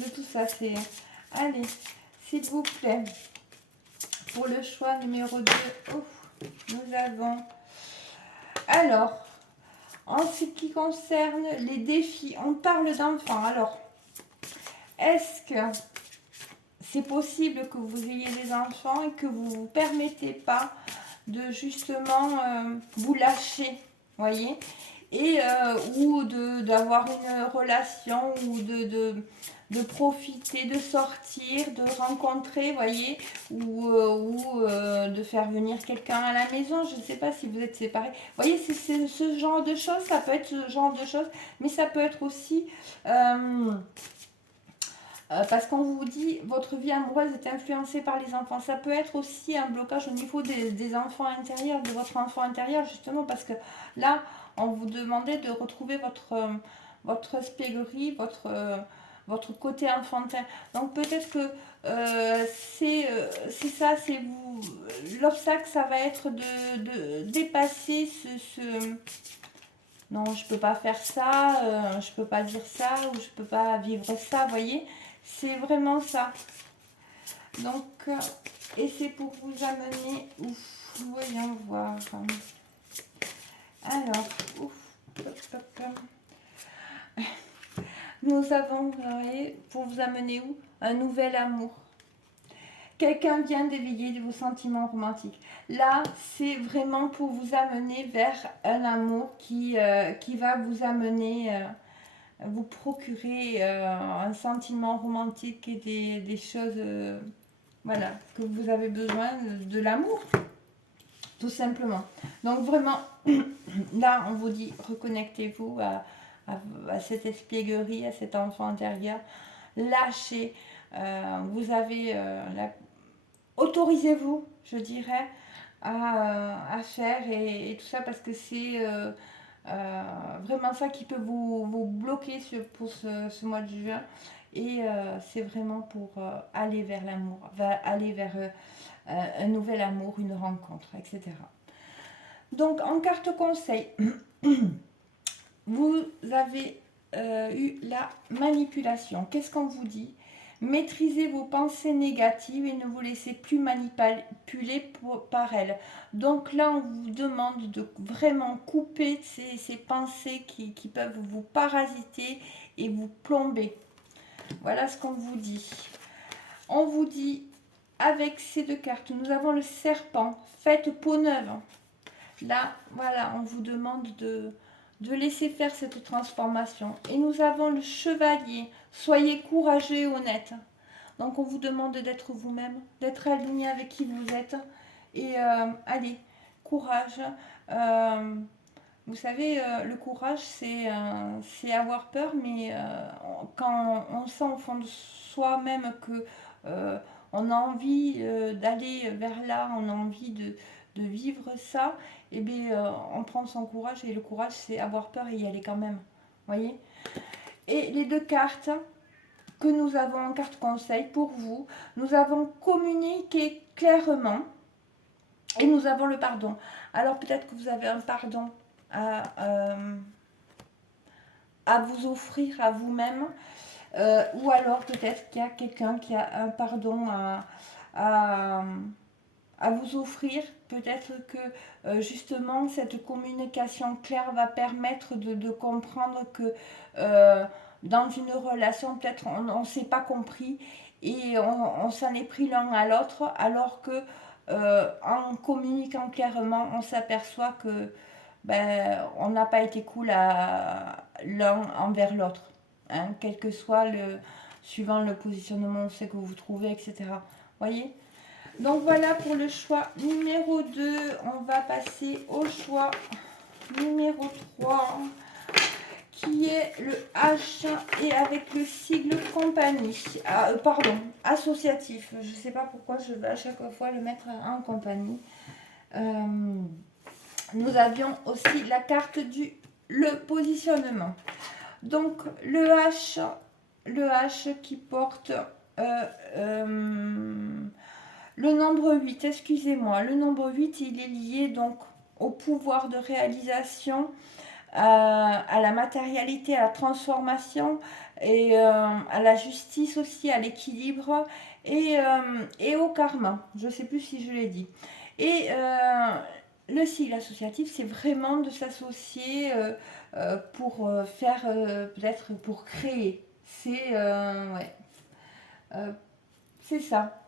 de tout ça. Allez, s'il vous plaît. Pour le choix numéro 2, nous avons... Alors, en ce qui concerne les défis, on parle d'enfants. Alors, est-ce que c'est possible que vous ayez des enfants et que vous ne vous permettez pas de justement vous lâcher, voyez, et ou d'avoir une relation ou de profiter, de sortir, de rencontrer, voyez, ou de faire venir quelqu'un à la maison. Je ne sais pas si vous êtes séparés. Voyez, c'est ce genre de choses, ça peut être ce genre de choses, mais ça peut être aussi... parce qu'on vous dit, votre vie amoureuse est influencée par les enfants. Ça peut être aussi un blocage au niveau des enfants intérieurs, de votre enfant intérieur, justement, parce que là, on vous demandait de retrouver votre espièglerie, votre côté enfantin. Donc peut-être que c'est ça, c'est vous. L'obstacle, ça va être de dépasser non, je peux pas faire ça, je peux pas dire ça, ou je peux pas vivre ça, vous voyez. C'est vraiment ça. Donc, et c'est pour vous amener, ouf, voyons voir. Alors, ouf, hop, hop, hop. Nous avons, vous voyez, pour vous amener où? Un nouvel amour. Quelqu'un vient d'éveiller vos sentiments romantiques. Là, c'est vraiment pour vous amener vers un amour qui va vous amener, vous procurer un sentiment romantique et des choses, voilà, que vous avez besoin de l'amour, tout simplement. Donc vraiment, là, on vous dit, reconnectez-vous à cette espièglerie, à cet enfant intérieur. Lâchez. Vous avez autorisez-vous, je dirais, à faire et tout ça parce que c'est vraiment ça qui peut vous bloquer pour ce mois de juin. Et c'est vraiment pour aller vers l'amour, aller vers un nouvel amour, une rencontre, etc. Donc en carte conseil, vous avez eu la manipulation. Qu'est-ce qu'on vous dit? Maîtrisez vos pensées négatives et ne vous laissez plus manipuler par elles. Donc là, on vous demande de vraiment couper ces pensées qui peuvent vous parasiter et vous plomber. Voilà ce qu'on vous dit. On vous dit, avec ces deux cartes, nous avons le serpent. Faites peau neuve. Là, voilà, on vous demande de laisser faire cette transformation. Et nous avons le chevalier. Soyez courageux et honnête. Donc, on vous demande d'être vous-même, d'être aligné avec qui vous êtes. Et allez, courage. Vous savez, le courage, c'est avoir peur, mais quand on sent au fond de soi-même que on a envie d'aller vers là, on a envie de vivre ça, et bien on prend son courage, et le courage, c'est avoir peur et y aller quand même. Voyez? Et les deux cartes que nous avons en carte conseil pour vous, nous avons communiqué clairement et nous avons le pardon. Alors peut-être que vous avez un pardon à vous offrir à vous-même, ou alors peut-être qu'il y a quelqu'un qui a un pardon à vous offrir. Peut-être que justement cette communication claire va permettre de comprendre que dans une relation, peut-être on ne s'est pas compris et on s'en est pris l'un à l'autre, alors que en communiquant clairement, on s'aperçoit que on n'a pas été cool l'un envers l'autre, hein, quel que soit suivant le positionnement que vous trouvez, etc. Voyez? Donc voilà pour le choix numéro 2. On va passer au choix numéro 3, qui est le H et avec le sigle compagnie. Pardon, associatif. Je ne sais pas pourquoi je vais à chaque fois le mettre en compagnie. Nous avions aussi la carte le positionnement. Donc le H qui porte le nombre 8, excusez-moi. Le nombre 8, il est lié donc au pouvoir de réalisation, à la matérialité, à la transformation et à la justice aussi, à l'équilibre et au karma. Je ne sais plus si je l'ai dit. Et le sigle associatif, c'est vraiment de s'associer pour faire, peut-être pour créer. C'est ouais. C'est ça.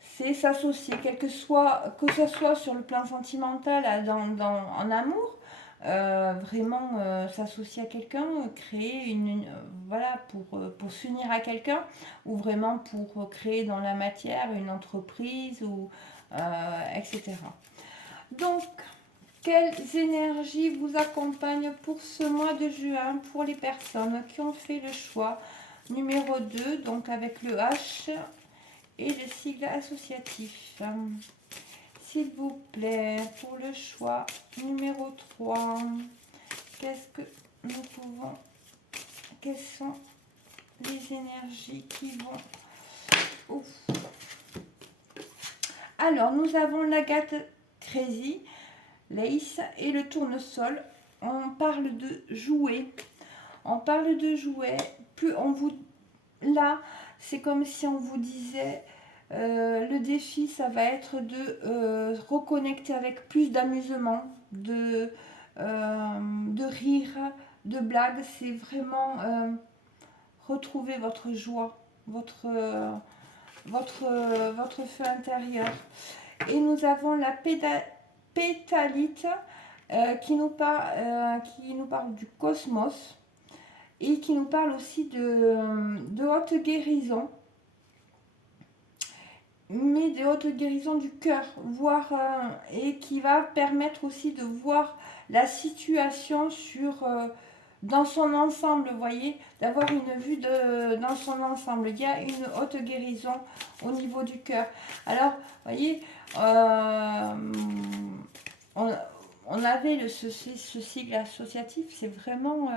C'est s'associer, que ce soit sur le plan sentimental, en amour, vraiment s'associer à quelqu'un, créer voilà, pour s'unir à quelqu'un, ou vraiment pour créer dans la matière une entreprise, ou etc. Donc, quelles énergies vous accompagnent pour ce mois de juin pour les personnes qui ont fait le choix numéro 2, donc avec le H et le sigle associatif? S'il vous plaît, pour le choix numéro 3, qu'est-ce que nous pouvons... Quelles sont les énergies qui vont... Ouf. Alors, nous avons l'agate crazy, l'ace et le tournesol. On parle de jouets. On parle de jouets. Plus on vous... Là, c'est comme si on vous disait... le défi, ça va être de reconnecter avec plus d'amusement, de rire, de blagues. C'est vraiment retrouver votre joie, votre feu intérieur. Et nous avons la pétalite qui nous parle du cosmos et qui nous parle aussi de haute guérison, mais de haute guérison du cœur, et qui va permettre aussi de voir la situation dans son ensemble, vous voyez, d'avoir une vue dans son ensemble. Il y a une haute guérison au niveau du cœur. Alors, vous voyez, on avait ce sigle associatif, c'est vraiment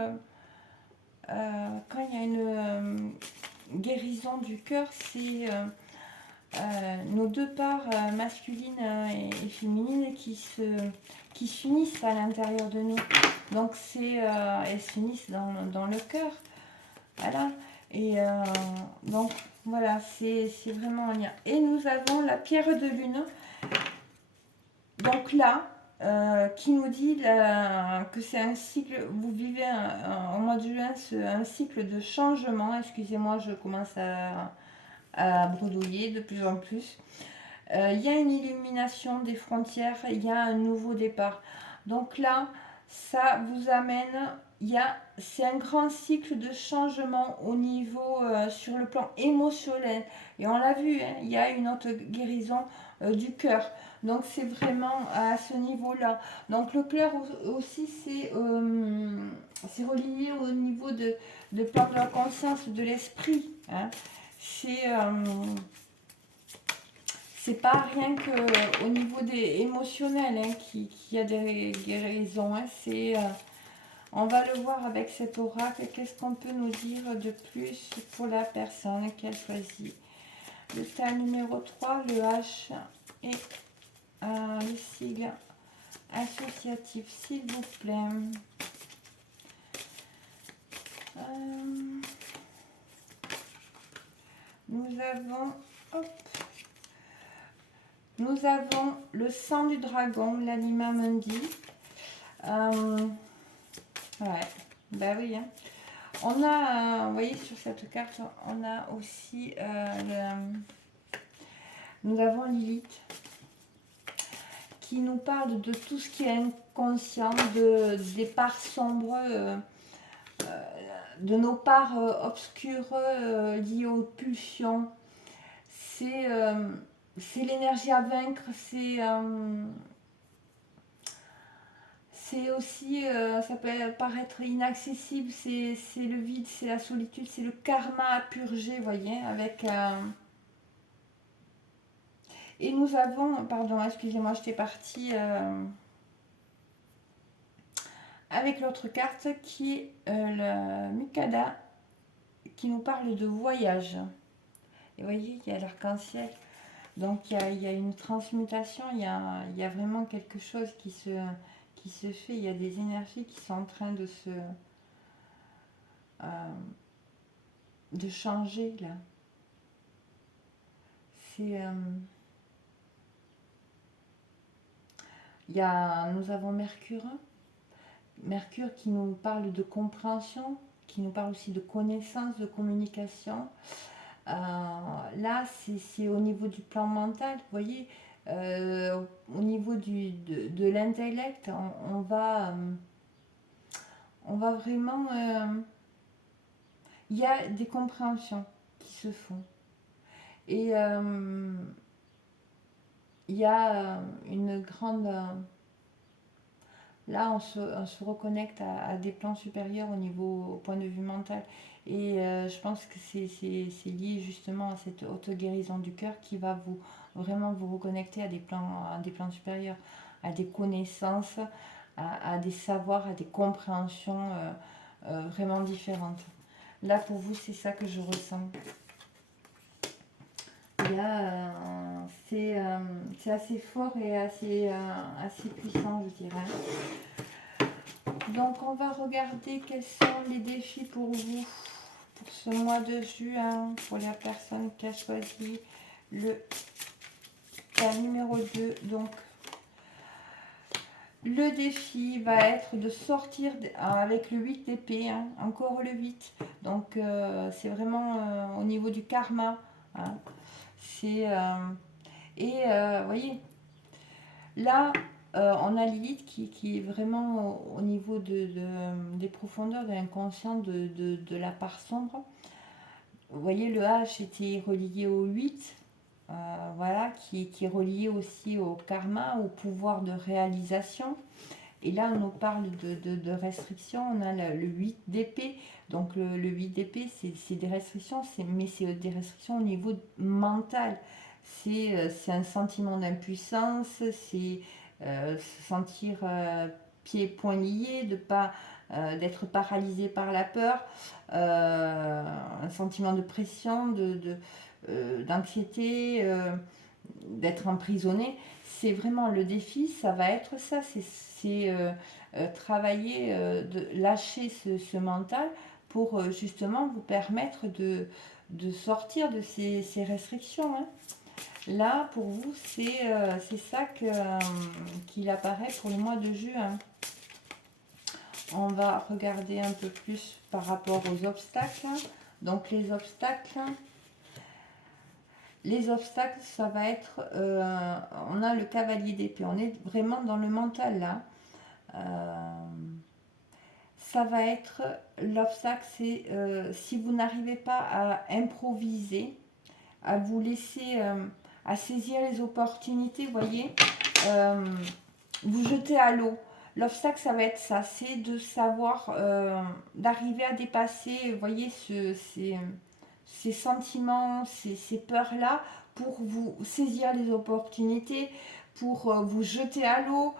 quand il y a une guérison du cœur, c'est nos deux parts masculines et féminines qui s'unissent à l'intérieur de nous. Donc elles s'unissent dans le cœur. Voilà. Et donc voilà, c'est vraiment un lien. Et nous avons la pierre de lune. Donc là, qui nous dit que c'est un cycle, vous vivez au mois de juin un cycle de changement. Excusez-moi, je commence à bredouiller de plus en plus. Il y a une illumination des frontières, il y a un nouveau départ. Donc là, ça vous amène, c'est un grand cycle de changement au niveau, sur le plan émotionnel. Et on l'a vu, hein, il y a une autre guérison du cœur. Donc c'est vraiment à ce niveau-là. Donc le cœur aussi, c'est relié au niveau de plan de la conscience, de l'esprit. Hein. C'est pas rien qu'au niveau des émotionnels hein, qui y a des guérisons. Hein, on va le voir avec cet oracle. Qu'est-ce qu'on peut nous dire de plus pour la personne qu'elle choisit? Le tas numéro 3, le H et le sigle associatif, s'il vous plaît. Nous avons le sang du dragon, l'anima mundi. Ouais, bah oui. Hein. On a, vous voyez sur cette carte, on a aussi nous avons Lilith qui nous parle de tout ce qui est inconscient, des parts sombres, de nos parts obscures liées aux pulsions. C'est l'énergie à vaincre, c'est aussi, ça peut paraître inaccessible, c'est le vide, c'est la solitude, c'est le karma à purger, vous voyez, avec... Et nous avons, pardon, excusez-moi, j'étais partie avec l'autre carte qui est le Mikada, qui nous parle de voyage. Et vous voyez, il y a l'arc-en-ciel. Donc il y a une transmutation, il y a vraiment quelque chose qui se fait, il y a des énergies qui sont en train de changer là. Nous avons Mercure qui nous parle de compréhension, qui nous parle aussi de connaissance, de communication. Là, c'est au niveau du plan mental, vous voyez, au niveau de l'intellect, on va vraiment... il y a des compréhensions qui se font. Et il y a une grande... là, on se reconnecte à des plans supérieurs au point de vue mental. Et je pense que c'est lié justement à cette auto-guérison du cœur qui va vraiment vous reconnecter à des plans supérieurs, à des connaissances, à des savoirs, à des compréhensions vraiment différentes. Là, pour vous, c'est ça que je ressens. Là, c'est assez fort et assez puissant, je dirais. Donc, on va regarder quels sont les défis pour vous, pour ce mois de juin, pour la personne qui a choisi la numéro 2. Donc, le défi va être de sortir avec le 8 d'épée, hein, encore le 8. Donc, c'est vraiment au niveau du karma. Hein. C'est... vous voyez, là, on a Lilith qui est vraiment au niveau des profondeurs de l'inconscient de la part sombre. Vous voyez, le H était relié au 8, voilà, qui est relié aussi au karma, au pouvoir de réalisation. Et là, on nous parle de restrictions. On a le 8 d'épée. Donc, le 8 d'épée, c'est des restrictions, mais c'est des restrictions au niveau mental. C'est un sentiment d'impuissance, c'est se sentir pieds et poings liés, d'être paralysé par la peur, un sentiment de pression, d'anxiété, d'être emprisonné. C'est vraiment le défi, ça va être ça, c'est travailler, de lâcher ce mental pour justement vous permettre de sortir de ces restrictions. Hein. Là, pour vous, c'est ça qu'il apparaît pour le mois de juin. On va regarder un peu plus par rapport aux obstacles. Donc les obstacles, ça va être... on a le cavalier d'épée. On est vraiment dans le mental là. Ça va être... L'obstacle, c'est si vous n'arrivez pas à improviser, à vous laisser... à saisir les opportunités, vous voyez, vous jeter à l'eau. L'obstacle, ça va être ça, c'est de savoir, d'arriver à dépasser, vous voyez, ces sentiments, ces peurs-là, pour vous saisir les opportunités, pour vous jeter à l'eau.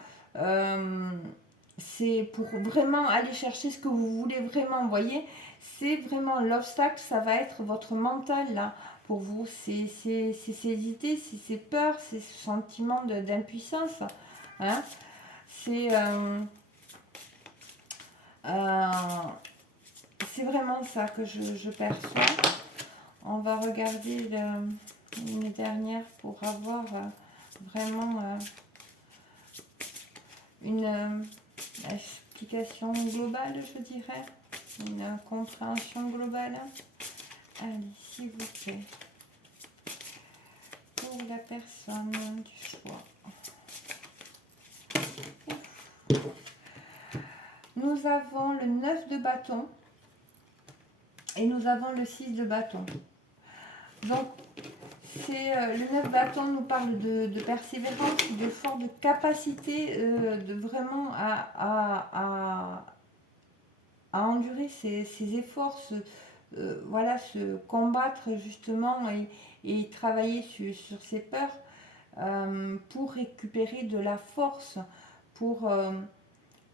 C'est pour vraiment aller chercher ce que vous voulez vraiment, vous voyez. C'est vraiment l'obstacle, ça va être votre mental, là. Pour vous, c'est ces idées, c'est ces peurs, ces sentiments d'impuissance. Hein. C'est vraiment ça que je perçois. On va regarder une dernière pour avoir vraiment une explication globale, je dirais. Une compréhension globale. Allez, s'il vous plaît. Pour la personne du choix. Nous avons le 9 de bâton et nous avons le 6 de bâton. Donc, le 9 bâton nous parle de persévérance, de forte capacité de vraiment à endurer ces efforts, voilà, se combattre justement et travailler sur ses peurs pour récupérer de la force, pour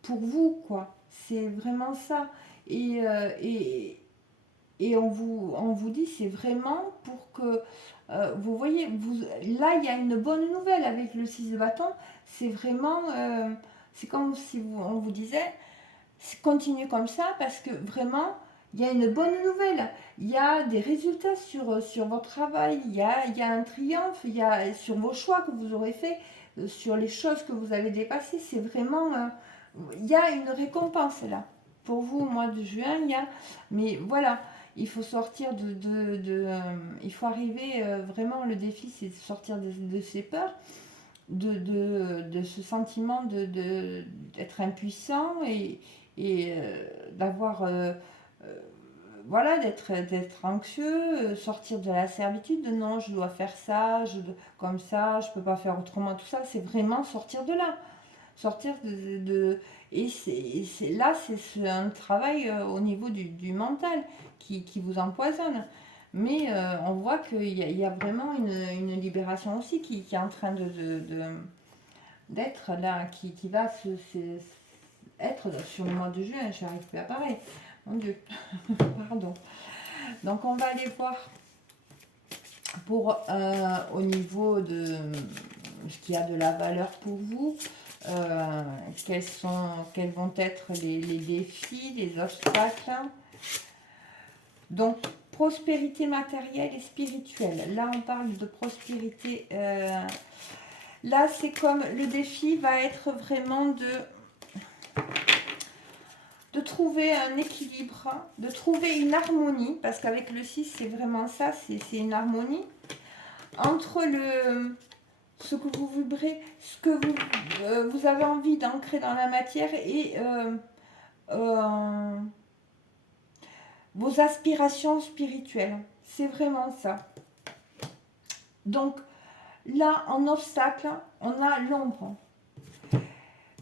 vous, quoi. C'est vraiment ça. Et on vous dit, c'est vraiment pour que, vous voyez, là, il y a une bonne nouvelle avec le 6 de bâton. C'est vraiment, c'est comme si on vous disait, continue comme ça parce que vraiment, il y a une bonne nouvelle. Il y a des résultats sur votre travail. Il y a un triomphe. Il y a sur vos choix que vous aurez fait, sur les choses que vous avez dépassées. C'est vraiment... il y a une récompense là. Pour vous, au mois de juin, il y a... Mais voilà, il faut sortir il faut arriver, vraiment, le défi, c'est de sortir de ces peurs, de ce sentiment d'être impuissant et d'avoir... voilà, d'être anxieux, sortir de la servitude, de non, je dois faire ça, comme ça, je peux pas faire autrement, tout ça, c'est vraiment sortir de là. Sortir et là, c'est un travail au niveau du mental qui vous empoisonne. Mais on voit qu'il y a vraiment une libération aussi qui est en train d'être là, qui va être sur le mois de juin, j'arrive plus à parler. Mon Dieu, pardon. Donc on va aller voir pour au niveau de ce qui a de la valeur pour vous, quels vont être les défis, les obstacles. Donc prospérité matérielle et spirituelle. Là on parle de prospérité. Là c'est comme le défi va être vraiment de trouver un équilibre, de trouver une harmonie, parce qu'avec le 6, c'est vraiment ça, c'est une harmonie entre ce que vous vibrez, ce que vous avez envie d'ancrer dans la matière et vos aspirations spirituelles. C'est vraiment ça. Donc là, en obstacle, on a l'ombre.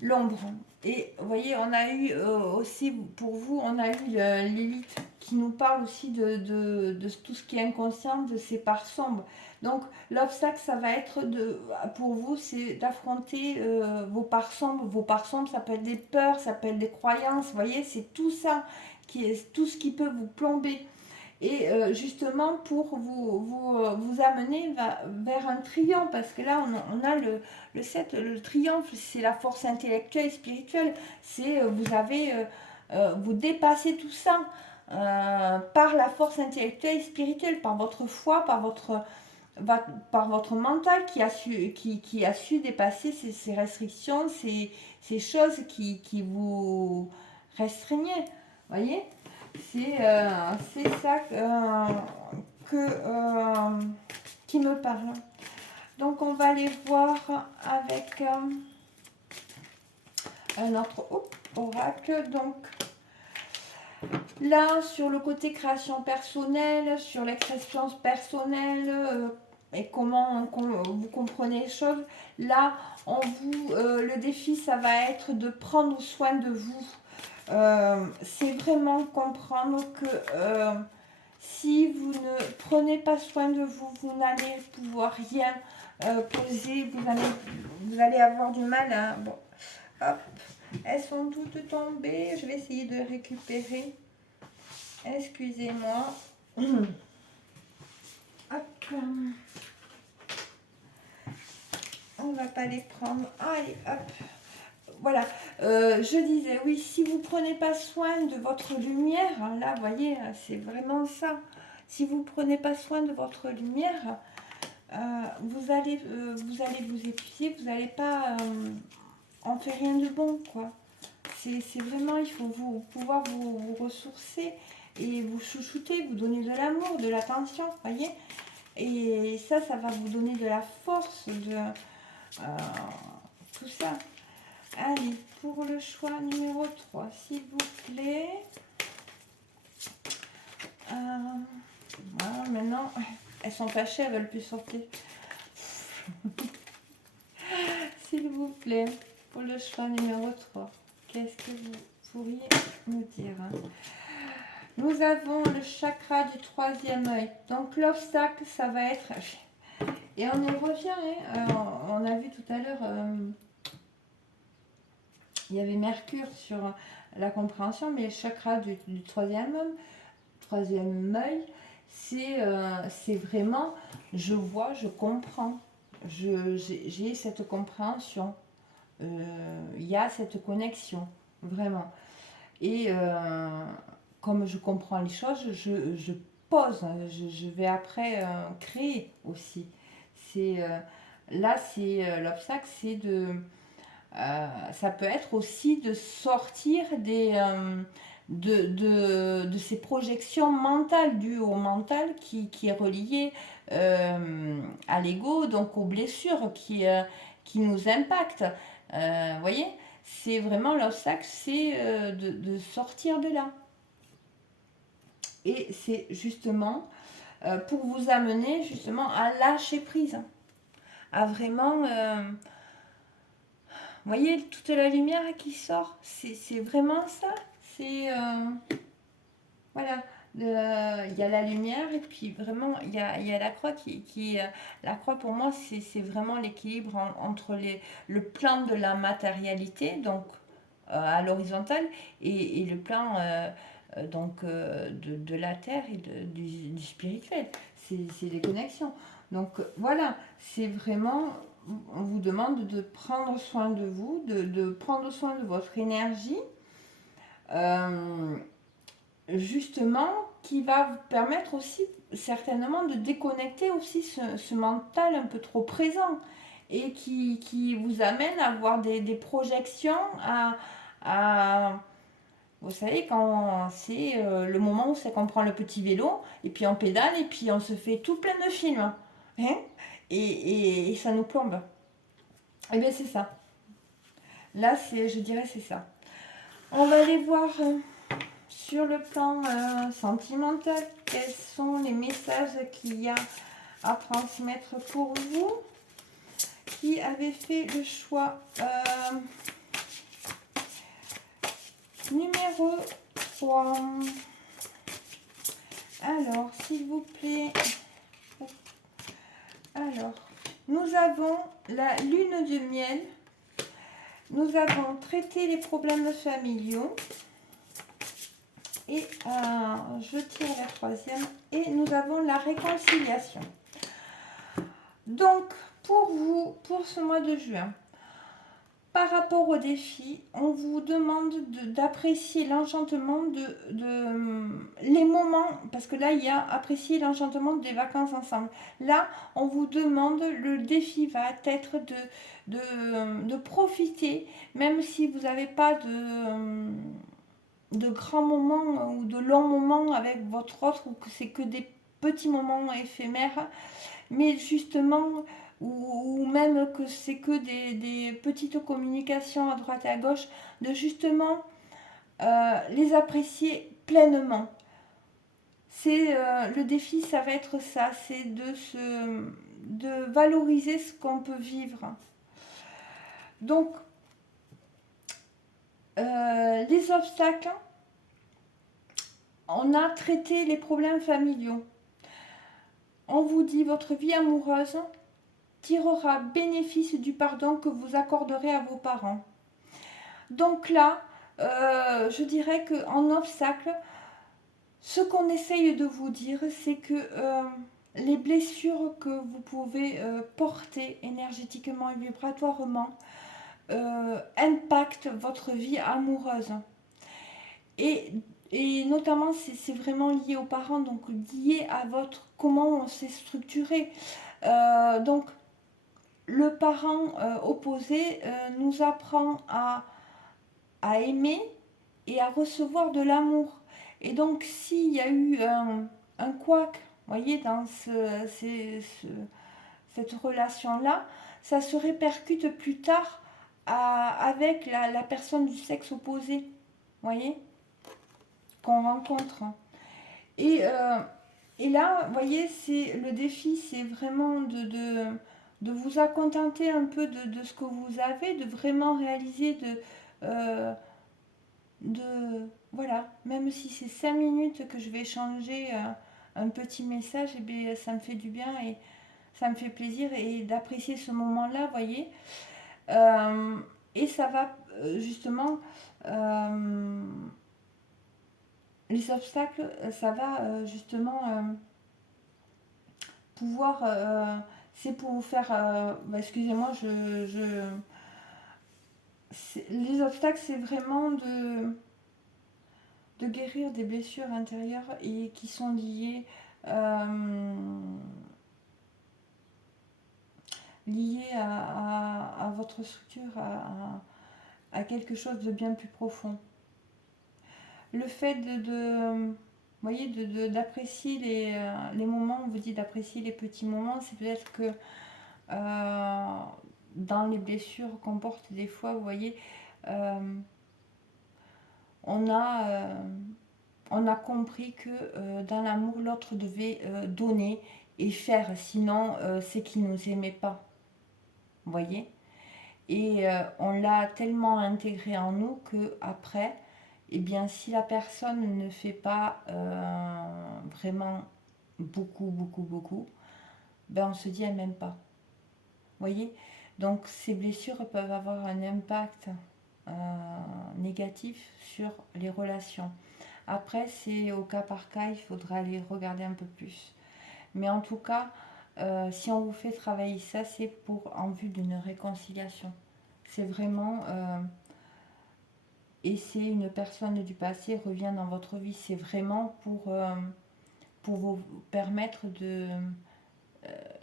L'ombre. Et vous voyez, on a eu aussi, pour vous, on a eu l'élite qui nous parle aussi de tout ce qui est inconscient, de ces parts sombres. Donc, l'obstacle, ça va être, pour vous, c'est d'affronter vos parts sombres. Vos parts sombres, ça peut être des peurs, ça peut être des croyances. Vous voyez, c'est tout ça, tout ce qui peut vous plomber. Et justement pour vous amener vers un triomphe, parce que là on a le 7, le triomphe, c'est la force intellectuelle et spirituelle, c'est vous dépassez tout ça par la force intellectuelle et spirituelle, par votre foi, par votre mental qui a su dépasser ces restrictions, ces choses qui vous restreignaient, voyez. C'est ça qui me parle. Donc on va aller voir avec un autre oracle. Donc là, sur le côté création personnelle, sur l'expression personnelle et comment vous comprenez les choses, là, le défi, ça va être de prendre soin de vous. C'est vraiment comprendre que si vous ne prenez pas soin de vous, vous n'allez pouvoir rien poser, vous allez avoir du mal. Hein. Bon, hop, elles sont toutes tombées, je vais essayer de récupérer. Excusez-moi. Hop. On va pas les prendre. Allez, hop. Voilà, je disais, oui, si vous ne prenez pas soin de votre lumière, hein, là, vous voyez, c'est vraiment ça. Si vous ne prenez pas soin de votre lumière, vous allez vous épuiser, vous n'allez pas en faire rien de bon, quoi. C'est vraiment, il faut pouvoir vous ressourcer et vous chouchouter, vous donner de l'amour, de l'attention, voyez. Et ça va vous donner de la force, tout ça. Allez, pour le choix numéro 3, s'il vous plaît. Voilà, maintenant, elles sont fâchées, elles ne veulent plus sortir. S'il vous plaît, pour le choix numéro 3, qu'est-ce que vous pourriez nous dire? Nous avons le chakra du troisième œil. Donc l'obstacle, ça va être... Et on y revient, hein. On a vu tout à l'heure... il y avait Mercure sur la compréhension, mais le chakra du troisième œil, c'est vraiment, je vois, je comprends, j'ai cette compréhension, il y a cette connexion, vraiment. Et comme je comprends les choses, je pose, je vais après créer aussi. Là, l'obstacle, c'est ça peut être aussi de sortir de ces projections mentales dues au mental qui est relié à l'ego, donc aux blessures qui nous impactent. Vous voyez, c'est vraiment l'obstacle, c'est de sortir de là. Et c'est justement pour vous amener justement à lâcher prise, à vraiment... vous voyez, toute la lumière qui sort, c'est vraiment ça. C'est... voilà. Il y a la lumière et puis vraiment, il y a la croix qui la croix, pour moi, c'est vraiment l'équilibre entre le plan de la matérialité, donc à l'horizontale, et le plan de la terre et du spirituel. C'est des connexions. Donc voilà, c'est vraiment, on vous demande de prendre soin de vous, de prendre soin de votre énergie, justement, qui va vous permettre aussi certainement de déconnecter aussi ce mental un peu trop présent et qui vous amène à avoir des projections, à vous savez, quand c'est le moment où c'est qu'on prend le petit vélo et puis on pédale et puis on se fait tout plein de films. Hein, et ça nous plombe. Et bien c'est ça. Là, je dirais c'est ça. On va aller voir sur le plan sentimental quels sont les messages qu'il y a à transmettre pour vous qui avez fait le choix numéro 3. Alors, s'il vous plaît. Alors, nous avons la lune de miel. Nous avons traité les problèmes familiaux. Et je tire la troisième. Et nous avons la réconciliation. Donc, pour vous, pour ce mois de juin, par rapport au défi, on vous demande d'apprécier l'enchantement les moments, parce que là, il y a apprécier l'enchantement des vacances ensemble. Là, on vous demande, le défi va être de profiter, même si vous n'avez pas de grands moments ou de longs moments avec votre autre, ou que c'est que des petits moments éphémères, mais justement, ou même que c'est que des petites communications à droite et à gauche, de justement les apprécier pleinement. C'est le défi, ça va être ça, c'est de valoriser ce qu'on peut vivre. Donc, les obstacles, on a traité les problèmes familiaux. On vous dit votre vie amoureuse tirera bénéfice du pardon que vous accorderez à vos parents. Donc là, je dirais qu'en obstacle, ce qu'on essaye de vous dire, c'est que les blessures que vous pouvez porter énergétiquement et vibratoirement impactent votre vie amoureuse. Et notamment, c'est vraiment lié aux parents, donc lié à comment on s'est structuré. Donc, le parent opposé nous apprend à aimer et à recevoir de l'amour. Et donc, s'il y a eu un couac, voyez, dans cette relation-là, ça se répercute plus tard avec la personne du sexe opposé, voyez, qu'on rencontre. Et, et là, vous voyez, le défi, c'est vraiment de vous accontenter un peu de ce que vous avez, de vraiment réaliser voilà, même si c'est 5 minutes que je vais changer un petit message, et bien, ça me fait du bien et ça me fait plaisir et d'apprécier ce moment-là, vous voyez. Et ça va justement, les obstacles, ça va justement pouvoir, c'est pour vous faire, excusez-moi, les obstacles, c'est vraiment de guérir des blessures intérieures et qui sont liées à votre structure, à quelque chose de bien plus profond. Le fait vous voyez, d'apprécier les moments, on vous dit d'apprécier les petits moments, c'est peut-être que dans les blessures qu'on porte des fois, vous voyez, on a compris que dans l'amour, l'autre devait donner et faire, sinon c'est qu'il ne nous aimait pas. Vous voyez. Et on l'a tellement intégré en nous que après, eh bien, si la personne ne fait pas vraiment beaucoup, ben on se dit elle m'aime pas. Vous voyez. Donc ces blessures peuvent avoir un impact négatif sur les relations. Après, c'est au cas par cas, il faudra aller regarder un peu plus. Mais en tout cas, si on vous fait travailler ça, c'est pour en vue d'une réconciliation. C'est vraiment... et c'est une personne du passé revient dans votre vie. C'est vraiment pour vous permettre de...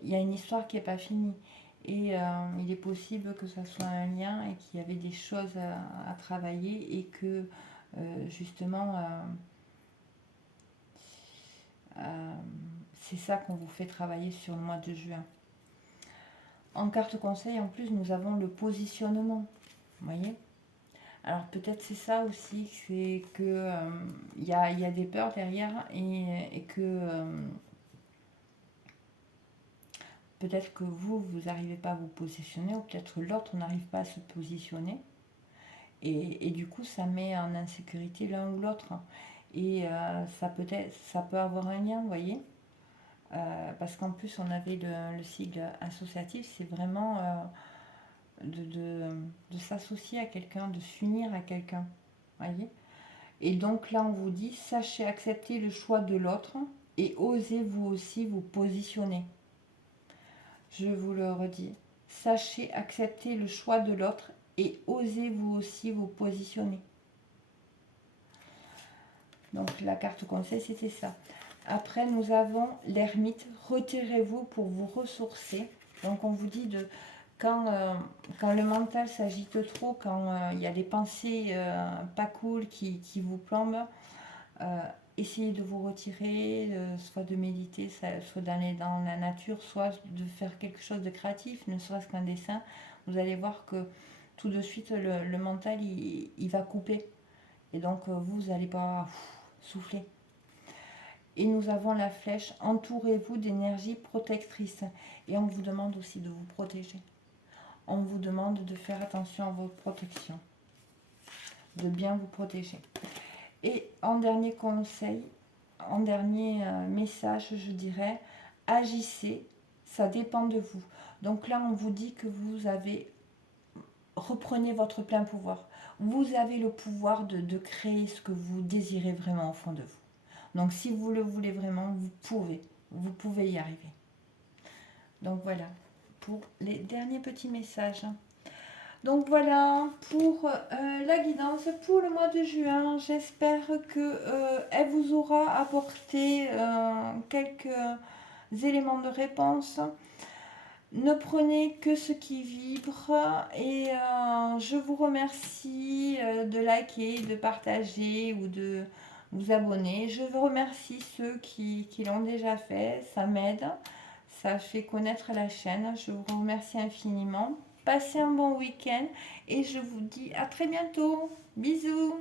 Il y a une histoire qui n'est pas finie. Et il est possible que ça soit un lien et qu'il y avait des choses à travailler et que justement c'est ça qu'on vous fait travailler sur le mois de juin. En carte conseil, en plus, nous avons le positionnement. Vous voyez? Alors peut-être c'est ça aussi, c'est que il y a des peurs derrière et que peut-être que vous n'arrivez pas à vous positionner ou peut-être l'autre n'arrive pas à se positionner. Et du coup, ça met en insécurité l'un ou l'autre. Et ça peut avoir un lien, vous voyez. Parce qu'en plus, on avait le sigle associatif, c'est vraiment de s'associer à quelqu'un, de s'unir à quelqu'un, voyez. Et donc là, on vous dit, sachez accepter le choix de l'autre et osez vous aussi vous positionner. Je vous le redis, sachez accepter le choix de l'autre et osez vous aussi vous positionner. Donc la carte conseil, c'était ça. Après, nous avons l'ermite. Retirez-vous pour vous ressourcer. Donc on vous dit de quand le mental s'agite trop, quand il y a des pensées pas cool qui vous plombent, essayez de vous retirer, soit de méditer, soit d'aller dans la nature, soit de faire quelque chose de créatif, ne serait-ce qu'un dessin. Vous allez voir que tout de suite le mental il va couper. Et donc vous n'allez pas souffler. Et nous avons la flèche, entourez-vous d'énergie protectrice. Et on vous demande aussi de vous protéger. On vous demande de faire attention à votre protection, de bien vous protéger. Et en dernier conseil, en dernier message, je dirais, agissez, ça dépend de vous. Donc là, on vous dit que reprenez votre plein pouvoir. Vous avez le pouvoir de créer ce que vous désirez vraiment au fond de vous. Donc si vous le voulez vraiment, vous pouvez y arriver. Donc voilà, pour les derniers petits messages. Donc voilà pour la guidance pour le mois de juin. J'espère qu'elle vous aura apporté quelques éléments de réponse. Ne prenez que ce qui vibre et je vous remercie de liker, de partager ou de vous abonner. Je vous remercie ceux qui l'ont déjà fait, ça m'aide, ça fait connaître la chaîne. Je vous remercie infiniment. Passez un bon week-end et je vous dis à très bientôt. Bisous.